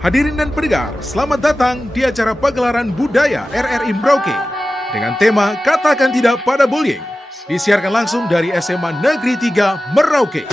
Hadirin dan pendengar, selamat datang di acara pagelaran budaya RRI Merauke dengan tema Katakan Tidak Pada Bullying, disiarkan langsung dari SMA Negeri 3 Merauke.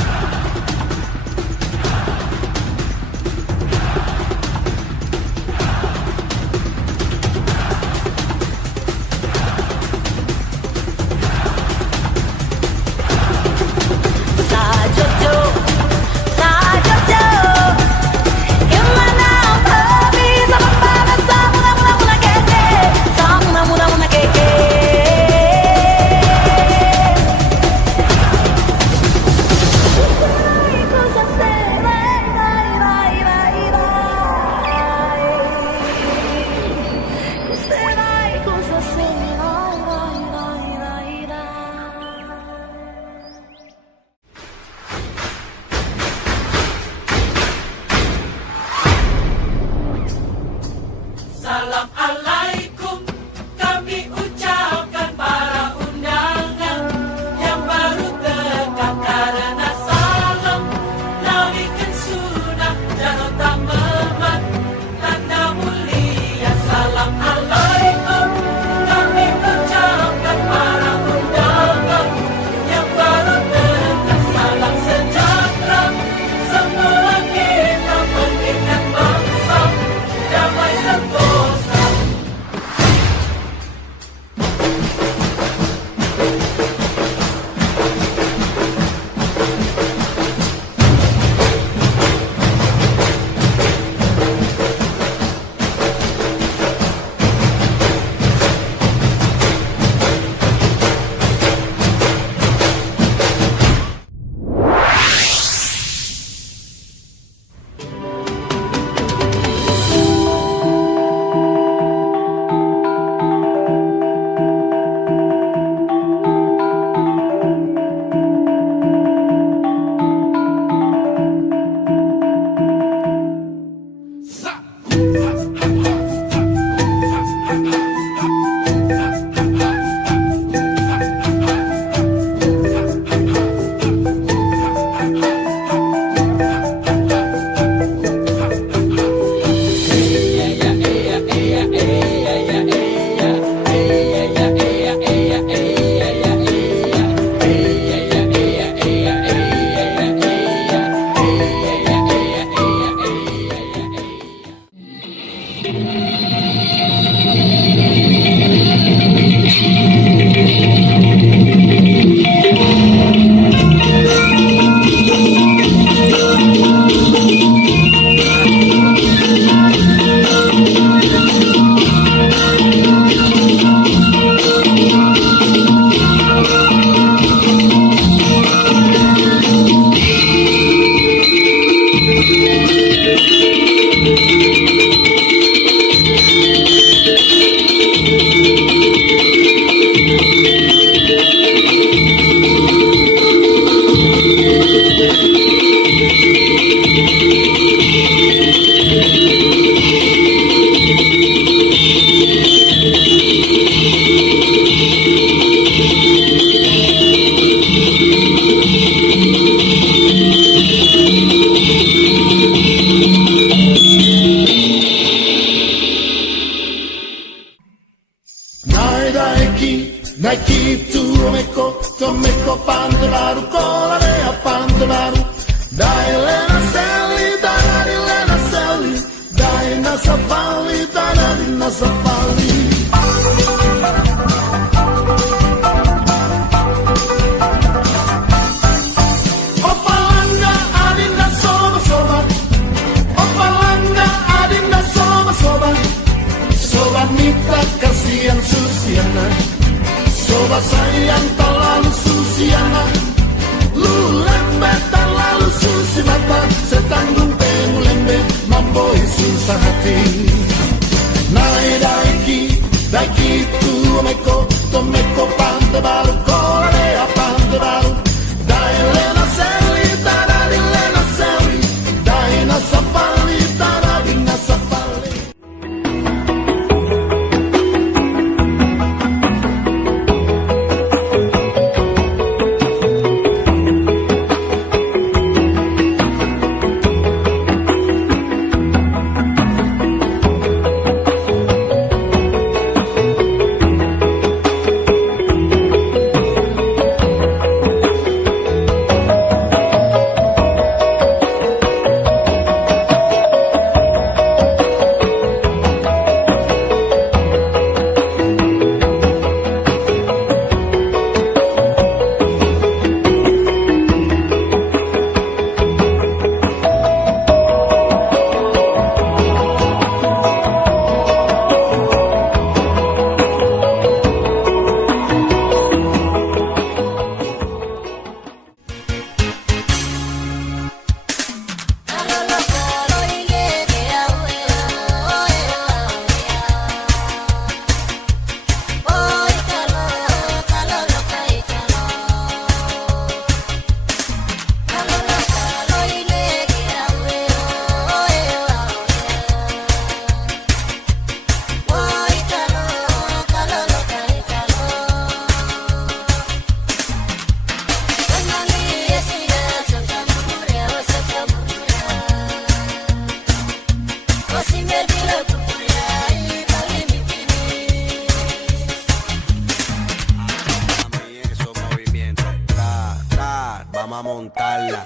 espalda.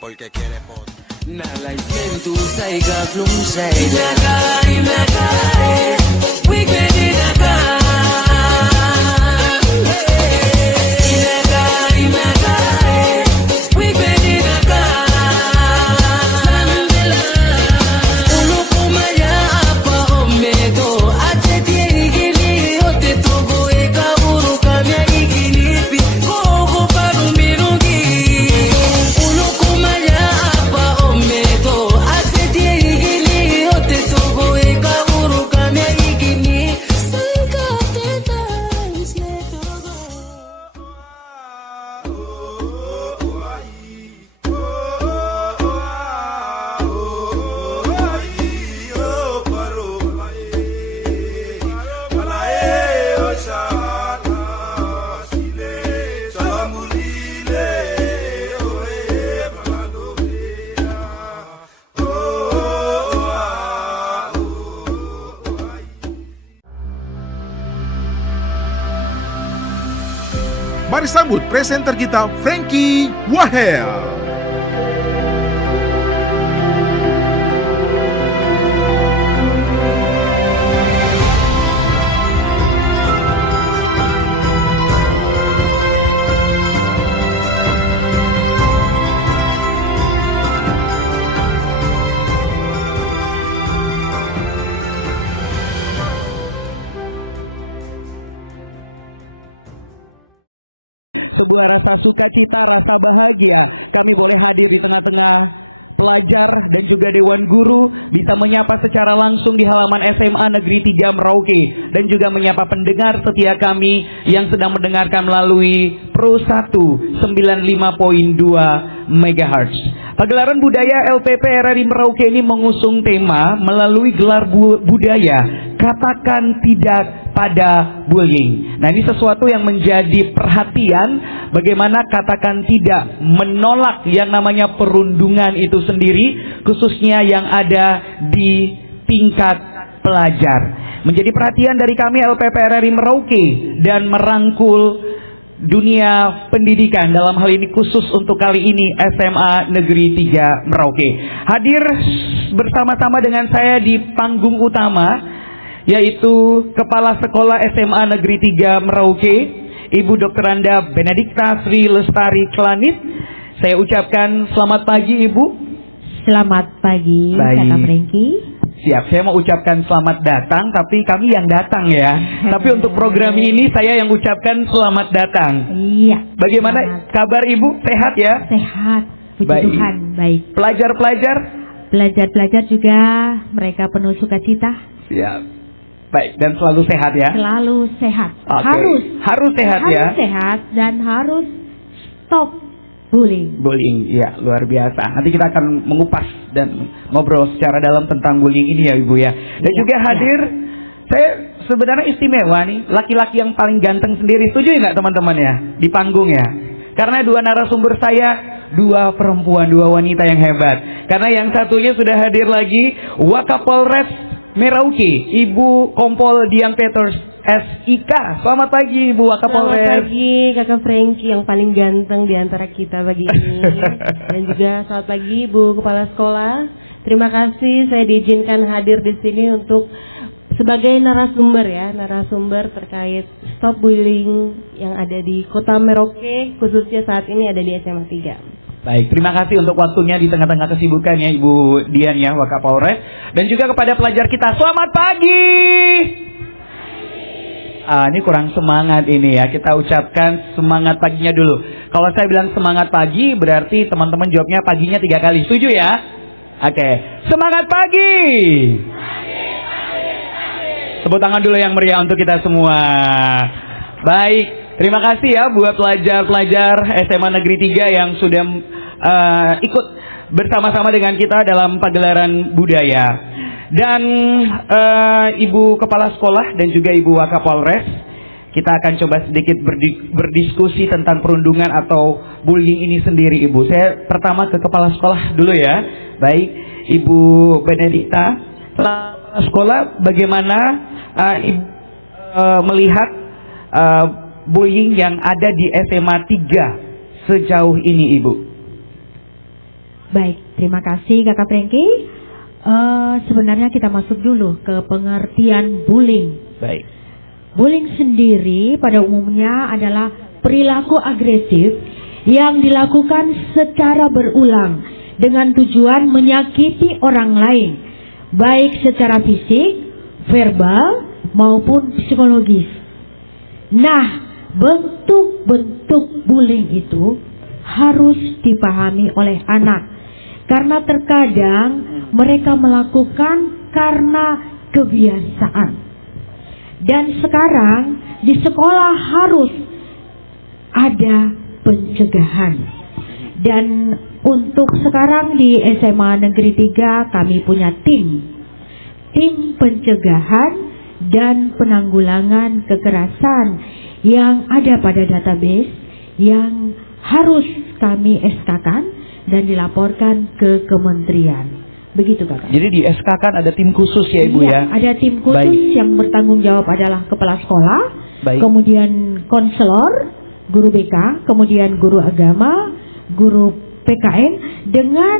Porque quiere pot. Nalai sentu sai ga plum sai. Inaka, weekend inaka. Inaka, weekend inaka. Uno kumaya apa omedo. Ache tiri gini ote togo eka uru kamya igini pi. Ogo paru mirugi. Uno kumaya apa omedo. Ache tiri gini ote togo eka uru kamya igini. Sika teta isle togo. Mari sambut presenter kita, Frankie Wahel. Sebuah rasa sukacita, rasa bahagia kami boleh hadir di tengah-tengah pelajar dan juga Dewan Guru, bisa menyapa secara langsung di halaman SMA Negeri 3 Merauke, dan juga menyapa pendengar setia kami yang sedang mendengarkan melalui Pro 1 95.2 MHz. Pagelaran budaya LPP RRI Merauke ini mengusung tema melalui gelar budaya katakan tidak pada bullying. Nah, ini sesuatu yang menjadi perhatian, bagaimana katakan tidak, menolak yang namanya perundungan itu sendiri, khususnya yang ada di tingkat pelajar. Menjadi perhatian dari kami LPP RRI Merauke dan merangkul dunia pendidikan, dalam hal ini khusus untuk kali ini SMA Negeri 3 Merauke. Hadir bersama-sama dengan saya di panggung utama, yaitu Kepala Sekolah SMA Negeri 3 Merauke, Ibu Dr. Anda Benedikta Sri Lestari Klanit. Saya ucapkan selamat pagi Ibu. Selamat pagi, Kakak Frankie. Siap, saya mau ucapkan selamat datang, tapi kami yang datang ya. Tapi untuk program ini saya yang ucapkan selamat datang. Iya. Bagaimana selamat. kabar Ibu? Sehat ya? Sehat, puji Baik. Tuhan, baik. Pelajar-pelajar? Pelajar-pelajar juga, mereka penuh sukacita. Siap. Baik, dan selalu sehat ya? Selalu sehat. Oke. Harus sehat ya? Harus sehat dan harus stop bullying. Bullying, ya luar biasa. Nanti kita akan mengupas dan ngobrol secara dalam tentang bullying ini ya Ibu ya. Dan Ya, juga hadir, saya sebenarnya istimewa nih, laki-laki yang paling ganteng sendiri. Setuju nggak teman-teman ya? Di panggung ya. Karena dua narasumber saya, dua perempuan, dua wanita yang hebat. Karena yang satunya sudah hadir lagi, Wakapolres Merauke, Ibu Kompol Dian Peters SIK. Selamat pagi Ibu Wakapolres. Selamat pagi Kakak Frankie yang paling ganteng di antara kita pagi ini. Dan juga selamat pagi Ibu Kepala Sekolah. Terima kasih saya diizinkan hadir di sini untuk sebagai narasumber terkait stop bullying yang ada di Kota Merauke, khususnya saat ini ada di SMA 3. Baik, terima kasih untuk waktunya di tengah-tengah kesibukannya Ibu Dian ya, Wakapolres. Dan juga kepada pelajar kita, selamat pagi. Ini kurang semangat ini ya, kita ucapkan semangat paginya dulu. Kalau saya bilang semangat pagi, berarti teman-teman jawabnya paginya 3 kali, setuju ya? Oke, semangat pagi. Tepuk tangan dulu yang meriah untuk kita semua. Baik, terima kasih ya buat pelajar-pelajar SMA Negeri 3 yang sudah ikut bersama-sama dengan kita dalam pagelaran budaya. Dan Ibu Kepala Sekolah dan juga Ibu Wakapolres, kita akan coba sedikit berdiskusi tentang perundungan atau bullying ini sendiri, Ibu. Saya pertama ke Kepala Sekolah dulu ya. Baik, Ibu Benedikta, Kepala Sekolah, bagaimana Ibu melihat bullying yang ada di SMA 3 sejauh ini, Ibu? Baik, terima kasih Kakak Franky. Sebenarnya kita masuk dulu ke pengertian bullying. Baik. Bullying sendiri pada umumnya adalah perilaku agresif yang dilakukan secara berulang dengan tujuan menyakiti orang lain, baik secara fisik, verbal, maupun psikologis. Nah, bentuk-bentuk bullying itu harus dipahami oleh anak, karena terkadang mereka melakukan karena kebiasaan. Dan sekarang di sekolah harus ada pencegahan. Dan untuk sekarang di SMA Negeri 3 kami punya tim pencegahan dan penanggulangan kekerasan yang ada pada database yang harus kami SK-kan dan dilaporkan ke kementerian. Begitu Kakak. Jadi di SK kan ada tim khusus ya Ibu ya? Ada tim khusus. Baik. Yang bertanggung jawab adalah kepala sekolah, Baik. kemudian konselor, guru BK, kemudian guru agama, guru PKN, dengan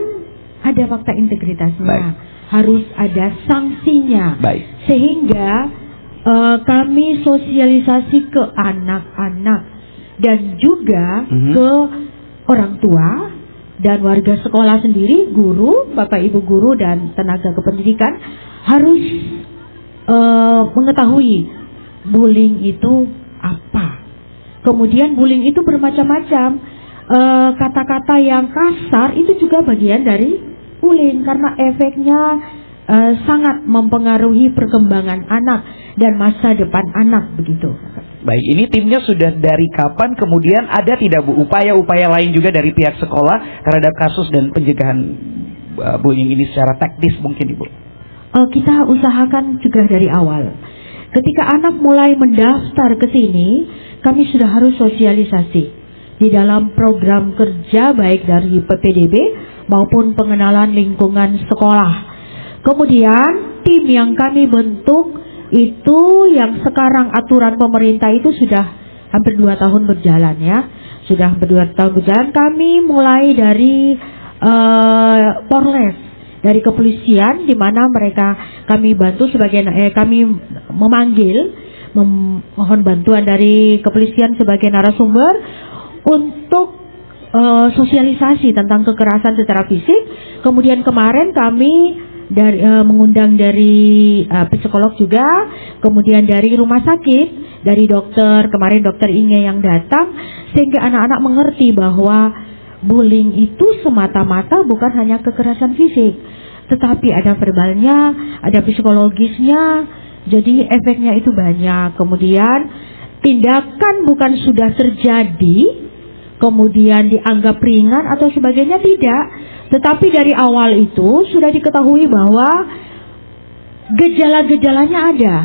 ada fakta integritasnya. Baik. Harus ada sanksinya. Baik. Sehingga kami sosialisasi ke anak-anak dan juga ke orang tua dan warga sekolah sendiri, guru, bapak ibu guru dan tenaga kependidikan harus mengetahui bullying itu apa. Kemudian bullying itu bermacam-macam. Kata-kata yang kasar itu juga bagian dari bullying karena efeknya sangat mempengaruhi perkembangan anak dan masa depan anak, begitu. Baik, ini timnya sudah dari kapan? Kemudian ada tidak Bu upaya-upaya lain juga dari pihak sekolah terhadap kasus dan pencegahan bullying ini secara teknis mungkin Ibu? Kita usahakan cegah dari awal. Ketika anak mulai mendaftar ke sini, kami sudah harus sosialisasi di dalam program kerja baik dari PPDB maupun pengenalan lingkungan sekolah. Kemudian tim yang kami bentuk itu yang sekarang aturan pemerintah itu sudah hampir 2 tahun berjalan ya. Sudah 2 tahun berjalan, kami mulai dari Polres, dari kepolisian, di mana kami bantu sebagai kami memohon bantuan dari kepolisian sebagai narasumber untuk sosialisasi tentang kekerasan secara fisik. Kemudian kemarin kami mengundang dari psikolog juga, kemudian dari rumah sakit, dari dokter, kemarin dokter Inge yang datang, sehingga anak-anak mengerti bahwa bullying itu semata-mata bukan hanya kekerasan fisik, tetapi ada verbalnya, ada psikologisnya, jadi efeknya itu banyak. Kemudian tindakan bukan sudah terjadi kemudian dianggap ringan atau sebagainya, tidak, tetapi dari awal itu sudah diketahui bahwa gejala-gejalanya ada.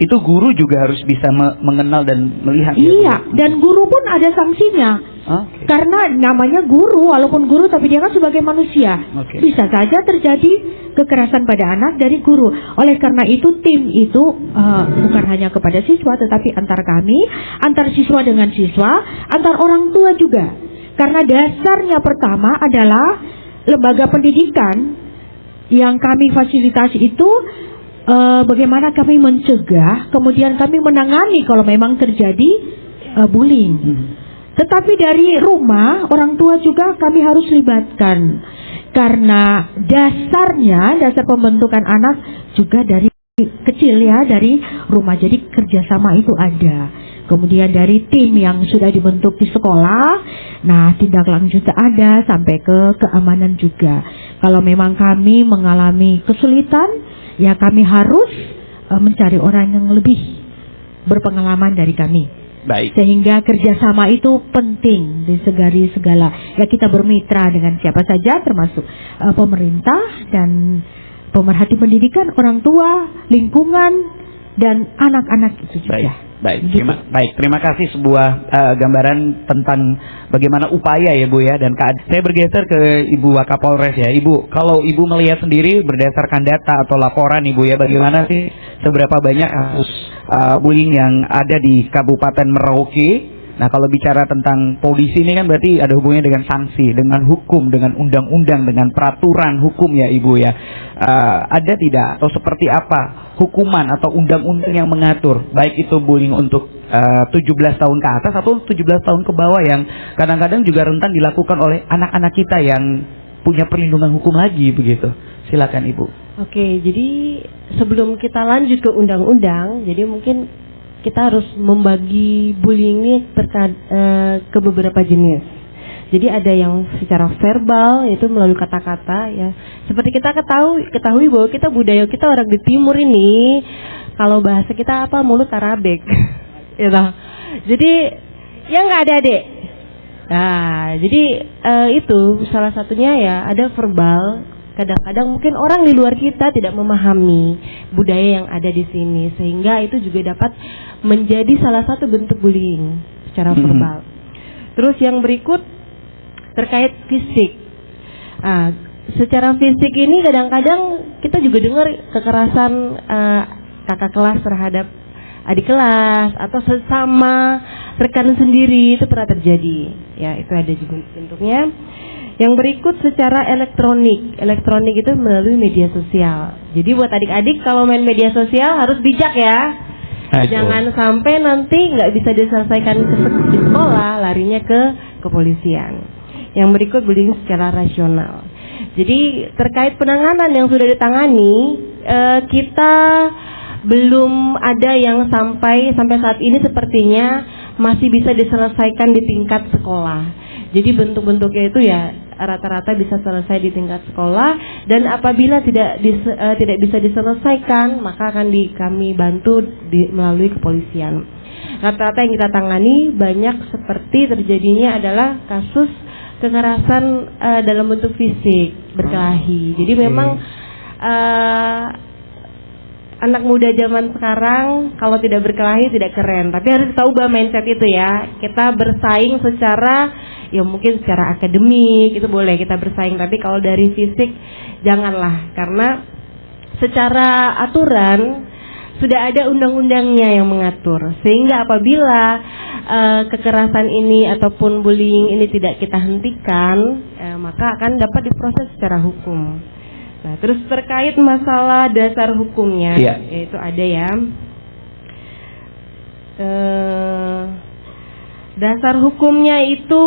Itu guru juga harus bisa mengenal dan melihat. Iya, dan guru pun ada sanksinya. Okay. Karena namanya guru, walaupun guru tapi dia kan sebagai manusia. Okay. Bisa saja terjadi kekerasan pada anak dari guru. Oleh karena itu tim itu bukan hanya kepada siswa, tetapi antar kami, antar siswa dengan siswa, antar orang tua juga. Karena dasarnya pertama adalah lembaga pendidikan yang kami fasilitasi itu bagaimana kami mencegah, kemudian kami menangani kalau memang terjadi bullying. Tetapi dari rumah, orang tua juga kami harus libatkan. Karena dasar pembentukan anak juga dari kecil ya, dari rumah. Jadi kerjasama itu ada. Kemudian dari tim yang sudah dibentuk di sekolah, nah tindak lanjut ada sampai ke keamanan juga. Kalau memang kami mengalami kesulitan, ya kami harus mencari orang yang lebih berpengalaman dari kami. Baik. Sehingga kerjasama itu penting di segala. Ya kita bermitra dengan siapa saja termasuk pemerintah dan Pemerhati pendidikan, orang tua, lingkungan, dan anak-anak itu juga. Baik, Gitu. terima kasih sebuah gambaran tentang bagaimana upaya ya Bu ya, dan saya bergeser ke Ibu Wakapolres ya. Ibu, kalau Ibu melihat sendiri berdasarkan data atau laporan Ibu ya, bagaimana sih seberapa banyak kasus bullying yang ada di Kabupaten Merauke? Nah, kalau bicara tentang polisi ini kan berarti ada hubungannya dengan sanksi, dengan hukum, dengan undang-undang, dengan peraturan hukum ya Ibu ya. Ada tidak atau seperti apa hukuman atau undang-undang yang mengatur baik itu bullying untuk 17 tahun ke atas atau 17 tahun ke bawah yang kadang-kadang juga rentan dilakukan oleh anak-anak kita yang punya perlindungan hukum lagi begitu. Silakan Ibu. Oke, jadi sebelum kita lanjut ke undang-undang, jadi mungkin kita harus membagi bullying ini ke beberapa jenis. Jadi ada yang secara verbal, yaitu melalui kata-kata ya. Seperti kita ketahui bahwa kita budaya kita orang di timur ini, kalau bahasa kita apa, mulut tarabek. Gitu. Jadi ya nggak ada Dek. Nah, jadi itu salah satunya ya, ada verbal. Kadang-kadang mungkin orang di luar kita tidak memahami budaya yang ada di sini, sehingga itu juga dapat menjadi salah satu bentuk bullying secara verbal. Terus yang berikut terkait fisik. Secara fisik ini kadang-kadang kita juga dengar kekerasan kakak kelas terhadap adik kelas atau sesama rekan sendiri, itu pernah terjadi. Ya, itu ada juga bentuknya. Yang berikut secara elektronik. Elektronik itu melalui media sosial. Jadi buat adik-adik kalau main media sosial harus bijak ya. Jangan sampai nanti nggak bisa diselesaikan di sekolah, larinya ke kepolisian. Yang berikut bullying secara rasional. Jadi terkait penanganan yang sudah ditangani, kita belum ada yang sampai saat ini sepertinya masih bisa diselesaikan di tingkat sekolah. Jadi bentuk-bentuknya itu ya rata-rata bisa selesai di tingkat sekolah, dan apabila tidak bisa diselesaikan maka akan kami bantu melalui kepolisian. Rata-rata yang kita tangani banyak seperti terjadinya adalah kasus kekerasan dalam bentuk fisik, berkelahi. Jadi memang anak muda zaman sekarang kalau tidak berkelahi tidak keren, tapi harus kita ubah mindset itu ya. Kita bersaing secara ya mungkin secara akademik itu boleh kita bersaing, tapi kalau dari fisik janganlah, karena secara aturan sudah ada undang-undangnya yang mengatur, sehingga apabila kekerasan ini ataupun bullying ini tidak kita hentikan, maka akan dapat diproses secara hukum. Nah, terus terkait masalah dasar hukumnya, yaitu ada ya. Dasar hukumnya itu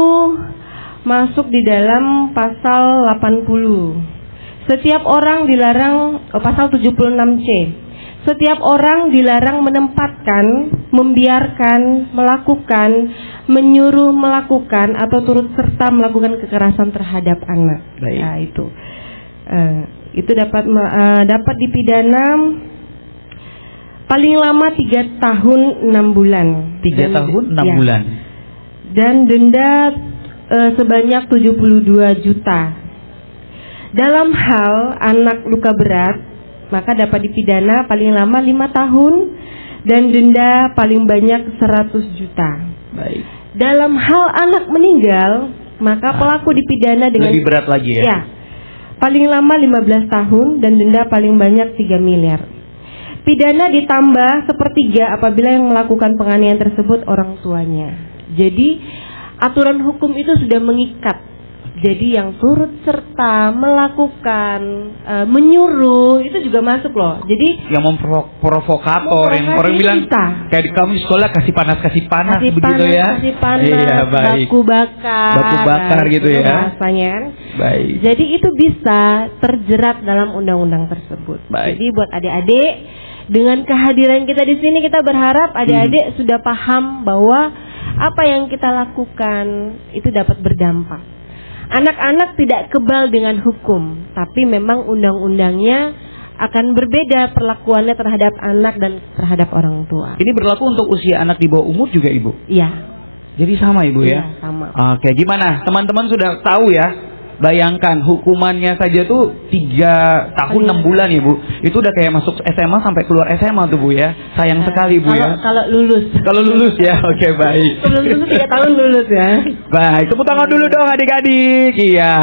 masuk di dalam pasal 80. Setiap orang dilarang, pasal 76C. Setiap orang dilarang menempatkan, membiarkan, melakukan, menyuruh melakukan atau turut serta melakukan kekerasan terhadap anak. Baik. Nah, itu dapat dipidana paling lama 3 tahun 6 bulan. 3 tahun 6 bulan. Dan denda sebanyak 72 juta. Dalam hal anak luka berat, maka dapat dipidana paling lama 5 tahun dan denda paling banyak 100 juta. Baik. Dalam hal anak meninggal, maka pelaku dipidana dengan lebih berat lagi ya. Ya. Paling lama 15 tahun dan denda paling banyak 3 miliar. Pidana ditambah sepertiga apabila yang melakukan penganiayaan tersebut orang tuanya. Jadi aturan hukum itu sudah mengikat. Jadi yang turut serta melakukan, menyuruh itu juga masuk loh. Jadi yang memprovokator, yang orang bilang kayak di kamu di sekolah kasih panas begitu ya. Kasih panas, iya, baik. baku bakar gitu ya. Bahasanya. Baik. Jadi itu bisa terjerat dalam undang-undang tersebut. Baik. Jadi buat adik-adik, dengan kehadiran kita di sini kita berharap adik-adik sudah paham bahwa apa yang kita lakukan itu dapat berdampak. Anak-anak tidak kebal dengan hukum, tapi memang undang-undangnya akan berbeda perlakuannya terhadap anak dan terhadap orang tua. Ini berlaku untuk usia anak di bawah umur juga Ibu? Iya. Jadi sama Ibu ya? Iya, sama. Oke, gimana? Teman-teman sudah tahu ya Bayangkan hukumannya saja tuh 3 tahun 6 bulan ya Bu. Itu udah kayak masuk SMA sampai keluar SMA tuh Bu ya. Sayang sekali Bu ya. Kalau lulus. Kalau lulus ya, oke baik. Sebelum lulus 3 tahun lulus ya. Baik, tepuk tangan dulu dong adik-adik. Iya.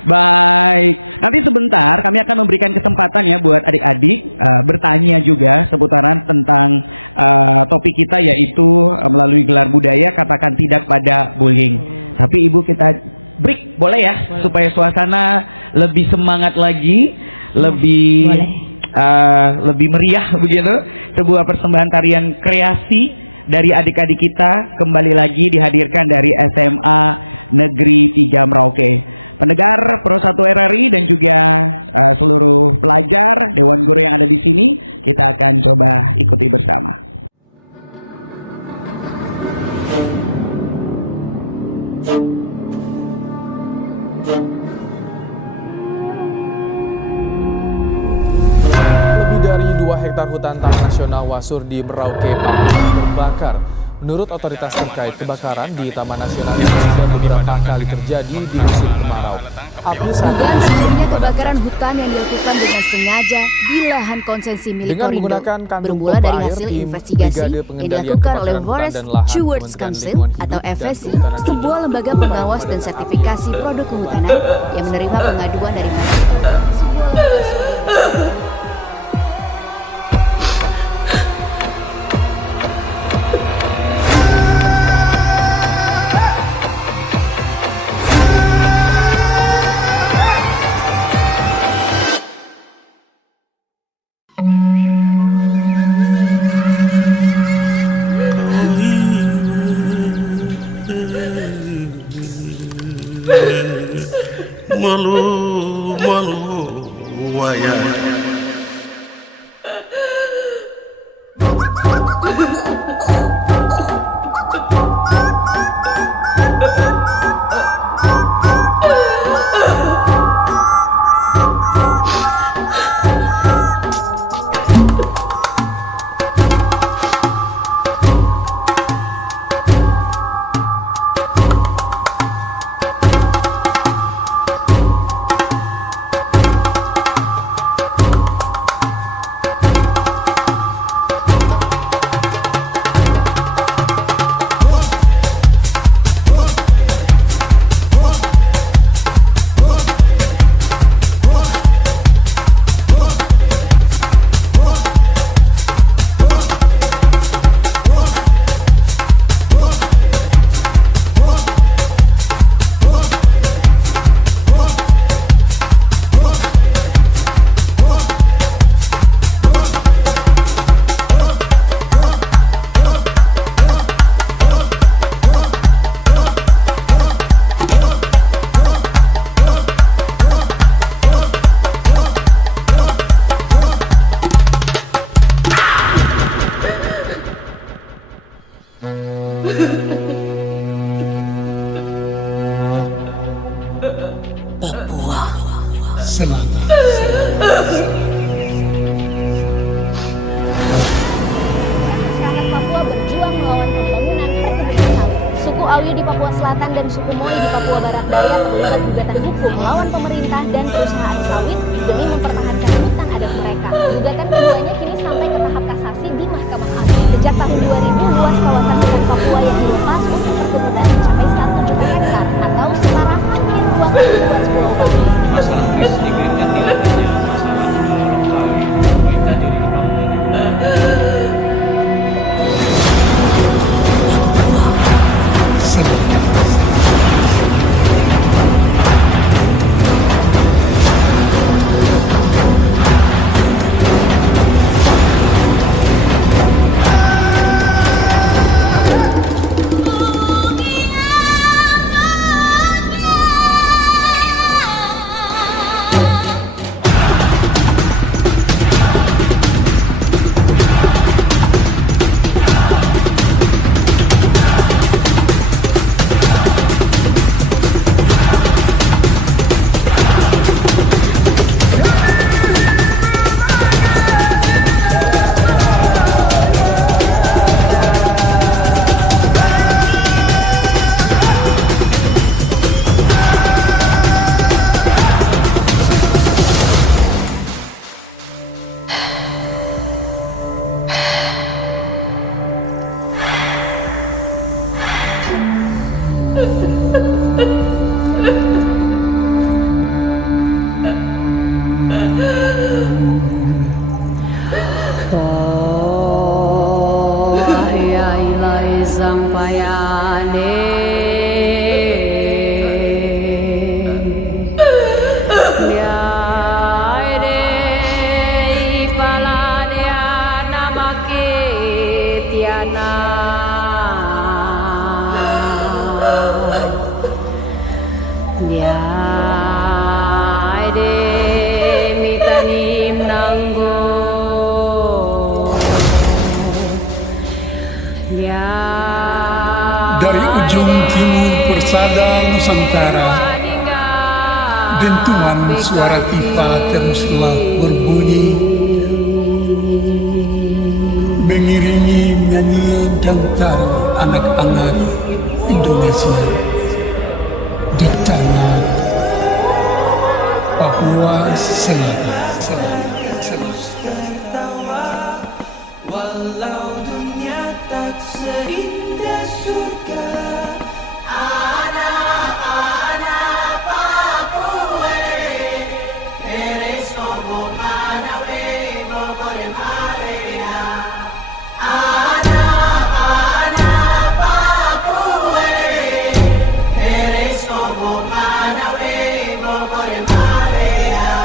Baik, nanti sebentar kami akan memberikan kesempatan ya buat adik-adik bertanya juga seputaran tentang topik kita yaitu melalui gelar budaya katakan tidak pada bullying. Tapi Ibu kita break boleh ya, supaya suasana lebih semangat lagi, lebih lebih meriah begitu. Sebuah persembahan tarian kreasi dari adik-adik kita kembali lagi dihadirkan dari SMA Negeri 3 Merauke. Pendengar Pro 1 RRI dan juga seluruh pelajar Dewan Guru yang ada di sini, kita akan coba ikuti bersama. Lebih dari 2 hektar hutan Taman Nasional Wasur di Merauke, Papua terbakar. Menurut otoritas terkait, kebakaran di Taman Nasional ini sudah beberapa kali terjadi di musim kemarau. Api saat Dugaan sebelumnya kebakaran hutan yang dilakukan dengan sengaja di lahan konsesi milik dengan Korindo menggunakan kantung bermula pompa dari air, hasil tim investigasi Brigade yang Pengendalian dilakukan oleh Kebakaran Forest Hutan dan Lahan Stewards Kementerian Council Lingkungan Hidup atau dan FSC, Kehutanan sebuah lembaga pengawas dan sertifikasi produk kehutanan yang menerima pengaduan dari masyarakat. Malu wayang. Papua berjuang melawan pembangunan perkebunan. Suku Awi di Papua Selatan dan suku Moi di Papua Barat Daya terlibat gugatan hukum melawan pemerintah dan perusahaan sawit demi mempertahankan hutan adat mereka. Gugatan keduanya kini sampai ke tahap kasasi di Mahkamah Agung. Sejak tahun 2000, luas kawasan hutan Papua yang dilepas untuk perkebunan mencapai 1 juta hektar atau setara hampir 2 kali luas Pulau Bali. Masalah krisis lingkungan kan tidak hanya masalah sawit, pemerintah juga Dari ujung timur persada Nusantara, dentuman suara tifa teruslah berbunyi, mengiringi nyanyian dantar anak-anak Indonesia di tanah Papua Selatan. Walau dunia tak seindah surga, anak-anak Papua, eres como manawe mokoren area. Anak-anak Papua, eres como manawe mokoren area.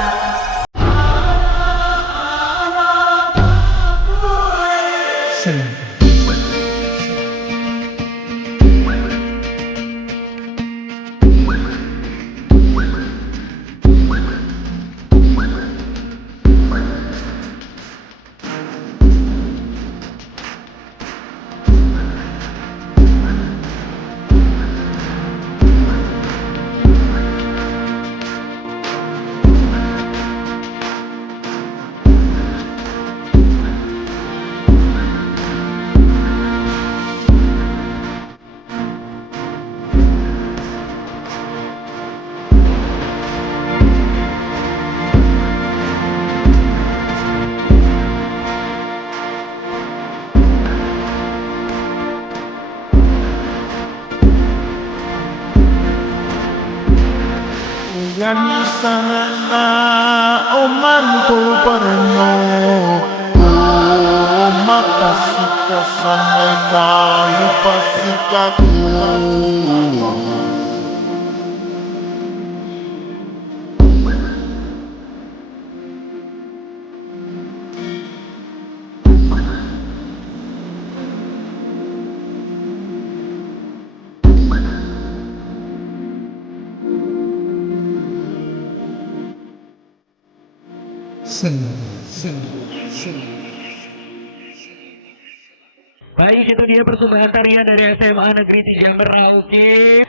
Baik, itu dia persembahan tarian dari SMA Negeri 3 Merauke.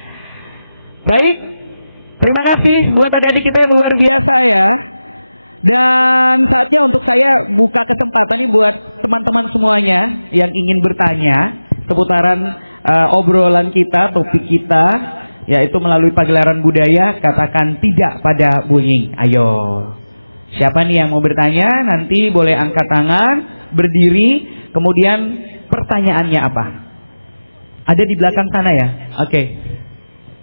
Baik, terima kasih buat adik-adik kita yang luar biasa ya. Dan saatnya untuk saya buka kesempatan nih buat teman-teman semuanya yang ingin bertanya seputaran obrolan kita, topik kita, yaitu melalui pagelaran budaya Katakan Tidak Pada Bullying. Ayo, siapa nih yang mau bertanya? Nanti boleh angkat tangan, berdiri, kemudian pertanyaannya apa? Ada di belakang sana ya? Oke.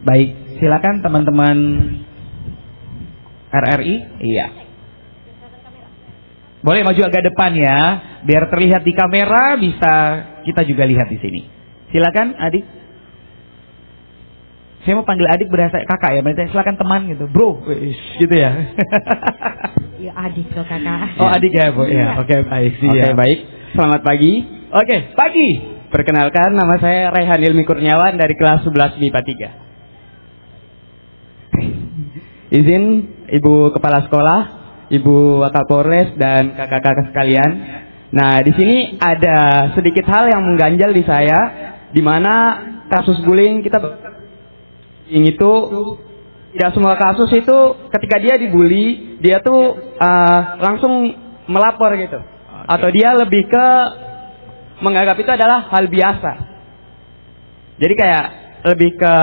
Baik, silakan teman-teman RRI. Iya. Boleh maju agak depan ya, biar terlihat di kamera, bisa kita juga lihat di sini. Silakan adik. Saya mau panggil adik berasa kakak ya, berarti silakan teman gitu. Bro, gitu ya. Ya adik loh kakak. Oh adik ya Bu. Ya, oke baik. Oke baik. Selamat pagi. Oke, pagi. Perkenalkan, nama saya Raihan Ilmi Kurniawan dari kelas 11 MIPA 3. Izin Ibu Kepala Sekolah, Ibu Wakapolres dan kakak-kakak sekalian. Nah, di sini ada sedikit hal yang mengganjal di saya, di mana kasus bullying itu tidak semua kasus itu ketika dia dibully, dia tuh langsung melapor gitu. Atau dia lebih ke menganggap itu adalah hal biasa. Jadi kayak lebih ke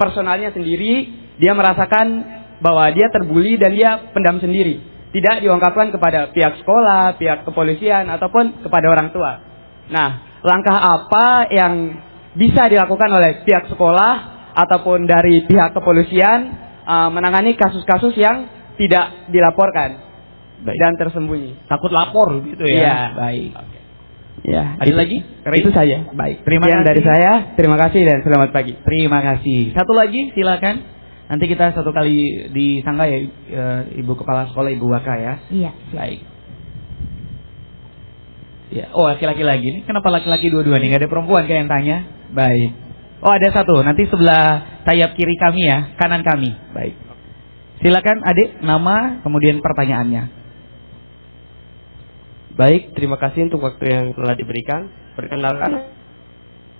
personalnya sendiri, dia merasakan bahwa dia terbuli dan dia pendam sendiri. Tidak diungkapkan kepada pihak sekolah, pihak kepolisian, ataupun kepada orang tua. Nah, langkah apa yang bisa dilakukan oleh pihak sekolah ataupun dari pihak kepolisian menangani kasus-kasus yang tidak dilaporkan dan tersembunyi. Takut lapor gitu ya. Iya. Baik. Ya, Ada lagi? Itu saja. Baik. Terima Sekian kasih dari saya. Terima kasih dan selamat pagi. Terima kasih. Satu lagi silakan. Nanti kita satu kali disangka ya Ibu Kepala Sekolah Ibu Waka ya. Iya. Baik. Ya, oh laki-laki lagi nih. Kenapa laki-laki dua-dua nih? Gak ada perempuan kayak yang tanya. Baik. Oh ada satu. Nanti sebelah sayap kiri kami ya, kanan kami. Baik. Silakan adik, nama kemudian pertanyaannya. Baik, terima kasih untuk waktu yang telah diberikan.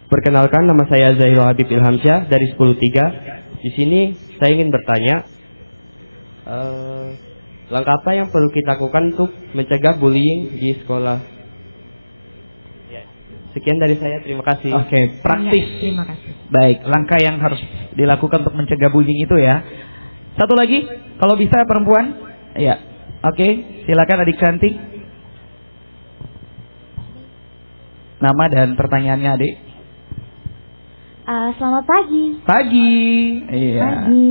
Perkenalkan nama saya Zahirul Habib Ilhamsyah dari 103. Di sini saya ingin bertanya, langkah apa yang perlu kita lakukan untuk mencegah bullying di sekolah? Sekian dari saya, terima kasih. Oke, praktis. Ya, terima kasih. Baik, langkah yang harus dilakukan untuk mencegah bullying itu ya. Satu lagi, kalau bisa perempuan. Ya, oke, silakan adik cantik. Nama dan pertanyaannya adik. Selamat pagi. Pagi. Iya. Pagi.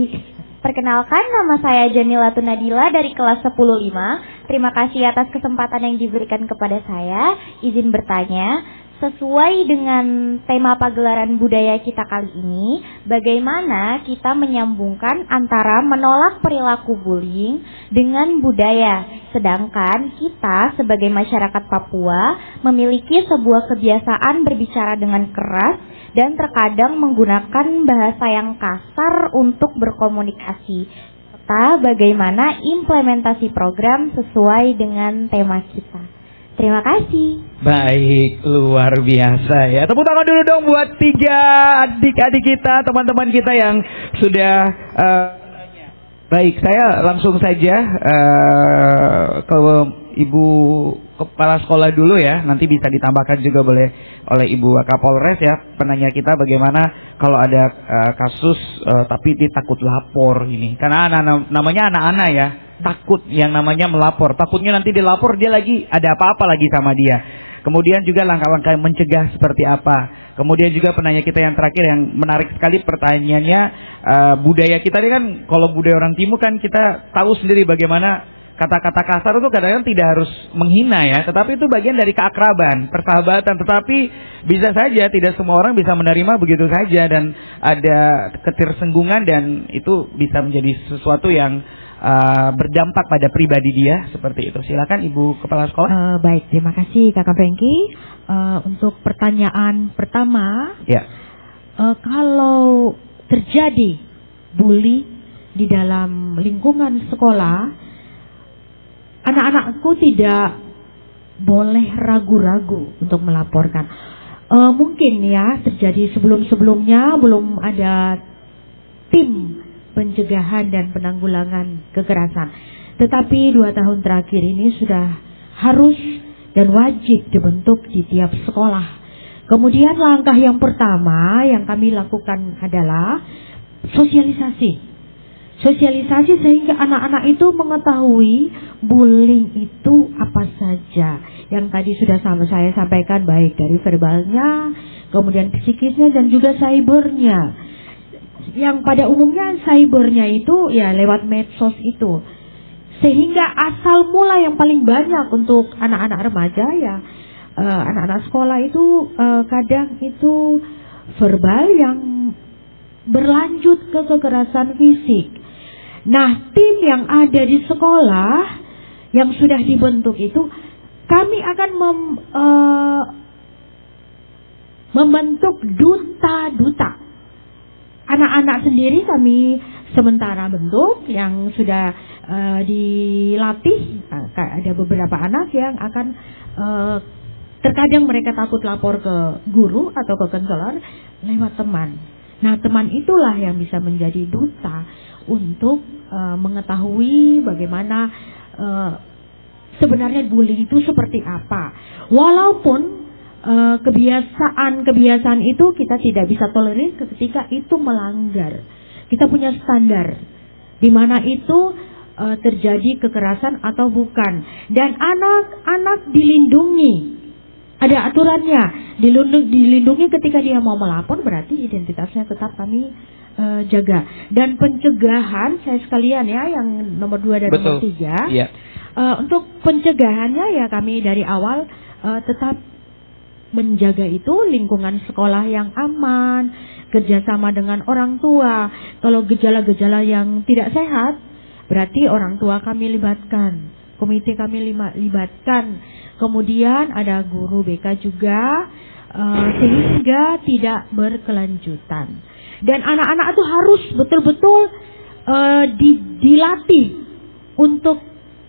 Perkenalkan, nama saya Jamila Tunadila dari kelas 10-5. Terima kasih atas kesempatan yang diberikan kepada saya. Izin bertanya, sesuai dengan tema pagelaran budaya kita kali ini, bagaimana kita menyambungkan antara menolak perilaku bullying dengan budaya? Sedangkan kita sebagai masyarakat Papua memiliki sebuah kebiasaan berbicara dengan keras dan terkadang menggunakan bahasa yang kasar untuk berkomunikasi. Serta bagaimana implementasi program sesuai dengan tema kita. Terima kasih. Baik, luar biasa ya. Tepuk tangan dulu dong buat 3 adik-adik kita, teman-teman kita yang sudah baik. Saya langsung saja ke Ibu Kepala Sekolah dulu ya. Nanti bisa ditambahkan juga boleh oleh Ibu Kapolres ya. Penanya kita bagaimana kalau ada kasus tapi dia takut lapor ini. Karena namanya anak-anak ya. Takut yang namanya melapor. Takutnya nanti dilapor dia lagi ada apa-apa lagi sama dia. Kemudian juga langkah-langkah mencegah seperti apa. Kemudian juga penanya kita yang terakhir yang menarik sekali pertanyaannya, budaya kita ini kan kalau budaya orang timur kan kita tahu sendiri bagaimana kata-kata kasar itu kadang-kadang tidak harus menghina ya, tetapi itu bagian dari keakraban, persahabatan. Tetapi bisa saja tidak semua orang bisa menerima begitu saja dan ada ketersenggungan dan itu bisa menjadi sesuatu yang berdampak pada pribadi dia seperti itu. Silakan Ibu Kepala Sekolah. Baik, terima kasih Kakak Franky. Untuk pertanyaan pertama, ya. Kalau terjadi bully di dalam lingkungan sekolah, anak-anakku tidak boleh ragu-ragu untuk melaporkan. Mungkin ya terjadi sebelum-sebelumnya belum ada tim pencegahan dan penanggulangan kekerasan. Tetapi 2 tahun terakhir ini sudah harus dan wajib dibentuk di tiap sekolah. Kemudian langkah yang pertama yang kami lakukan adalah sosialisasi. Sosialisasi sehingga anak-anak itu mengetahui bullying itu apa saja. Yang tadi sudah saya sampaikan baik dari verbalnya, kemudian psikisnya dan juga cybernya. Yang pada umumnya cybernya itu ya lewat medsos itu. Sehingga asal mula yang paling banyak untuk anak-anak remaja ya anak-anak sekolah itu kadang itu verbal yang berlanjut ke kekerasan fisik. Nah, tim yang ada di sekolah yang sudah dibentuk itu kami akan membentuk duta-duta. Anak-anak sendiri kami sementara bentuk yang sudah dilatih. Ada beberapa anak yang akan terkadang mereka takut lapor ke guru atau ke konselor lewat teman. Nah, teman itulah yang bisa menjadi duta untuk mengetahui bagaimana sebenarnya bullying itu seperti apa. Walaupun kebiasaan itu kita tidak bisa tolerir ketika itu melanggar. Kita punya standar di mana itu terjadi kekerasan atau bukan. Dan anak-anak dilindungi. ada aturannya. Dilindungi ketika dia mau melapor, berarti identitasnya tetap kami jaga. Dan pencegahan, saya sekalian ya, yang nomor 2 dan nomor 3. Iya. Untuk pencegahannya ya kami dari awal tetap menjaga itu lingkungan sekolah yang aman, kerjasama dengan orang tua. Kalau gejala-gejala yang tidak sehat, berarti orang tua kami libatkan, komite kami libatkan. Kemudian ada guru BK juga, sehingga tidak berkelanjutan. Dan anak-anak itu harus betul-betul dilatih untuk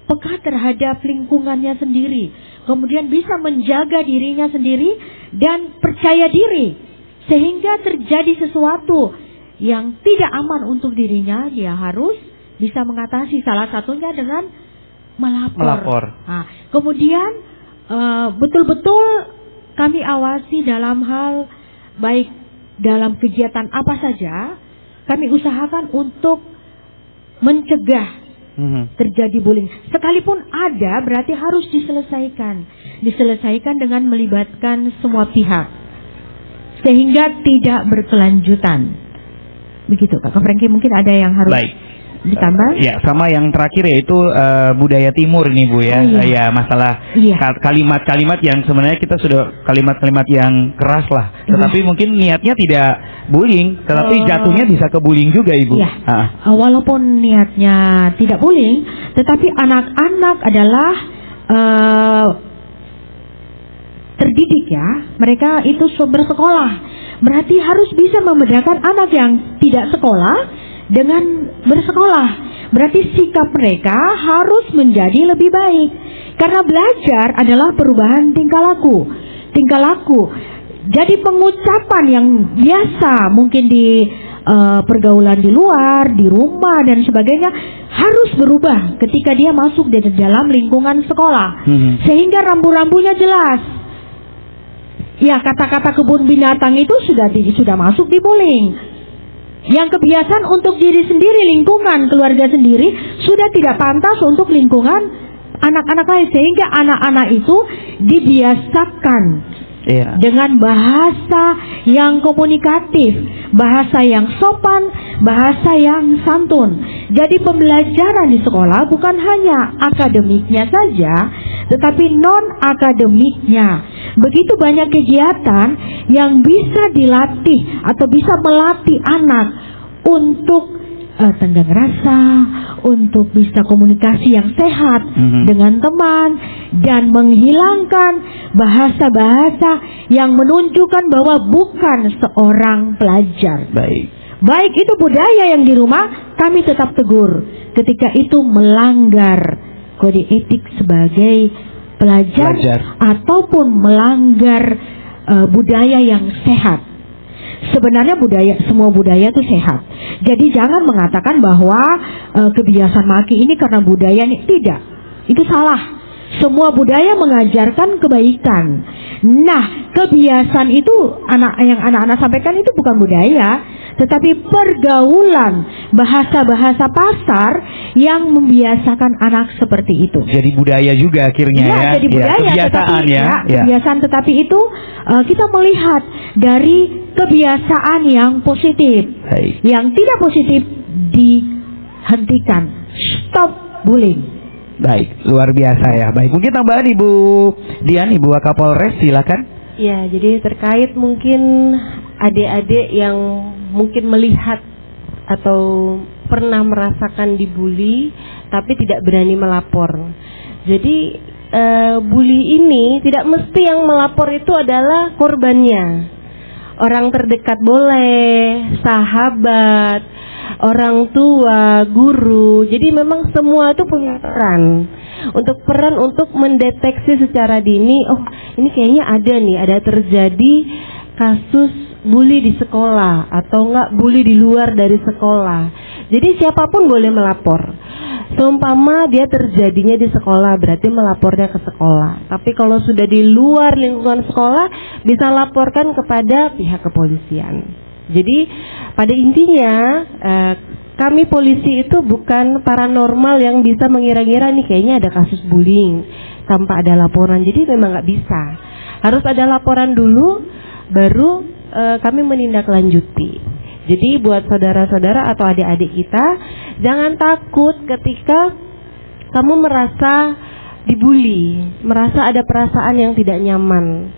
peka terhadap lingkungannya sendiri, kemudian bisa menjaga dirinya sendiri dan percaya diri, sehingga terjadi sesuatu yang tidak aman untuk dirinya, dia harus bisa mengatasi, salah satunya dengan melapor. Nah, kemudian betul-betul kami awasi dalam hal baik dalam kegiatan apa saja, kami usahakan untuk mencegah terjadi bullying. Sekalipun ada, berarti harus diselesaikan dengan melibatkan semua pihak, sehingga tidak berkelanjutan. Begitu, Kakak Franky, mungkin ada yang harus ditambah? Ya, sama yang terakhir yaitu budaya timur ini Bu ya. Ya, masalah kalimat-kalimat yang sebenarnya kita sudah kalimat-kalimat yang keras lah. Tetapi mungkin niatnya tidak bullying, tetapi jatuhnya bisa ke bullying juga Ibu. Ya. Walaupun niatnya tidak bullying, tetapi anak-anak adalah terdidik ya. Mereka itu bersekolah. Berarti harus bisa membedakan anak yang tidak sekolah dengan bersekolah. Berarti sikap mereka harus menjadi lebih baik. Karena belajar adalah perubahan tingkah laku. Jadi pengucapan yang biasa mungkin di pergaulan di luar, di rumah dan sebagainya harus berubah ketika dia masuk di dalam lingkungan sekolah. Sehingga rambu-rambunya jelas. Ya, kata-kata kebun binatang itu sudah masuk di bullying. Yang kebiasaan untuk diri sendiri, lingkungan keluarga sendiri sudah tidak pantas untuk lingkungan anak-anak lain, sehingga anak-anak itu dibiasakan dengan bahasa yang komunikatif, bahasa yang sopan, bahasa yang santun. Jadi pembelajaran di sekolah bukan hanya akademiknya saja, tetapi non-akademiknya. Begitu banyak kegiatan yang bisa dilatih atau bisa melatih anak untuk tenggang rasa, untuk bisa komunikasi yang sehat dengan teman, dan menghilangkan bahasa-bahasa yang menunjukkan bahwa bukan seorang pelajar. Baik itu budaya yang di rumah, kami tetap tegur ketika itu melanggar kode etik sebagai pelajar. Ataupun melanggar budaya yang sehat. Sebenarnya semua budaya itu sehat. Jadi jangan mengatakan bahwa kebiasaan maki ini karena budaya ini, tidak. Itu salah. Semua budaya mengajarkan kebaikan. Nah, kebiasaan itu yang anak-anak sampaikan itu bukan budaya, tetapi pergaulan, bahasa-bahasa pasar yang membiasakan anak seperti itu. Jadi budaya juga akhirnya ya. Jadi budaya, kebiasaan kebiasaan, tetapi itu kita melihat dari kebiasaan yang positif. Yang tidak positif dihentikan. Stop bullying. Baik, luar biasa ya. Baik, mungkin tambahan Ibu Dian, Ibu Wakapolres, silakan. Ya, jadi terkait mungkin adik-adik yang mungkin melihat atau pernah merasakan dibully tapi tidak berani melapor. Jadi bully ini tidak mesti yang melapor itu adalah korbannya. Orang terdekat boleh, sahabat, orang tua, guru. Jadi memang semua itu punya peran untuk mendeteksi secara dini. Oh, ini kayaknya ada terjadi kasus bully di sekolah atau enggak bully di luar dari sekolah. Jadi siapapun boleh melapor. Seumpama dia terjadinya di sekolah, berarti melapornya ke sekolah. Tapi kalau sudah di luar lingkungan sekolah, bisa laporkan kepada pihak kepolisian. Jadi pada intinya kami polisi itu bukan paranormal yang bisa mengira-ngira nih kayaknya ada kasus bullying tanpa ada laporan. Jadi memang nggak bisa. Harus ada laporan dulu, baru kami menindaklanjuti. Jadi buat saudara-saudara atau adik-adik kita, jangan takut ketika kamu merasa dibully, merasa ada perasaan yang tidak nyaman.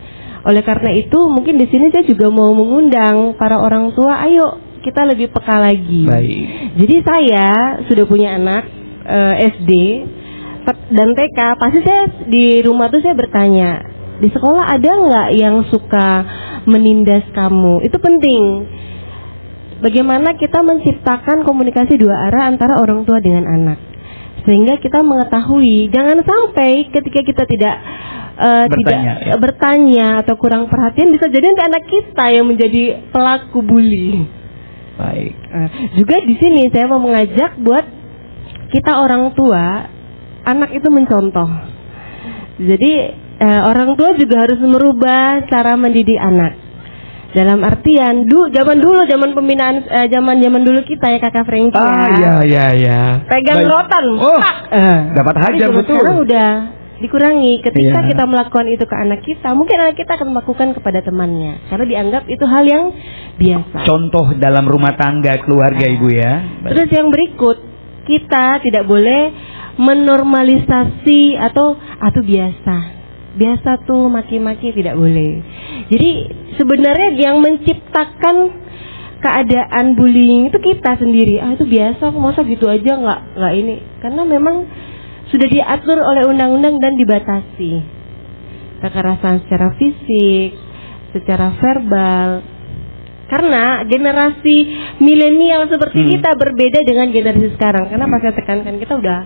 Oleh karena itu, mungkin di sini saya juga mau mengundang para orang tua, ayo kita lebih peka lagi. Baik. Jadi saya sudah punya anak SD dan TK, pasti saya di rumah tuh saya bertanya, di sekolah ada nggak yang suka menindas kamu? Itu penting. Bagaimana kita menciptakan komunikasi dua arah antara orang tua dengan anak, sehingga kita mengetahui, jangan sampai ketika kita tidak bertanya atau kurang perhatian, bisa jadi nanti anak kita yang menjadi pelaku bully. Baik. Juga di sini saya mau mengajak buat kita orang tua, anak itu mencontoh. Jadi orang tua juga harus merubah cara mendidik anak. Dalam artian zaman pembinaan zaman dulu kita ya Kakak Franky. Iya. Pegang rotan. Dapat hajar betul. Sekarang udah dikurangi. Ketika kita melakukan itu ke anak kita, mungkin anak kita akan melakukan kepada temannya karena dianggap itu hal yang biasa. Contoh dalam rumah tangga keluarga Ibu ya. Terus yang berikut, kita tidak boleh menormalisasi atau biasa tuh maki-maki, tidak boleh. Jadi sebenarnya yang menciptakan keadaan bullying itu kita sendiri. Itu biasa, masa gitu aja nggak ini. Karena memang sudah diatur oleh undang-undang dan dibatasi. Kekerasan secara fisik, secara verbal. Karena generasi milenial seperti kita berbeda dengan generasi sekarang. Karena pas saya tekankan, kita udah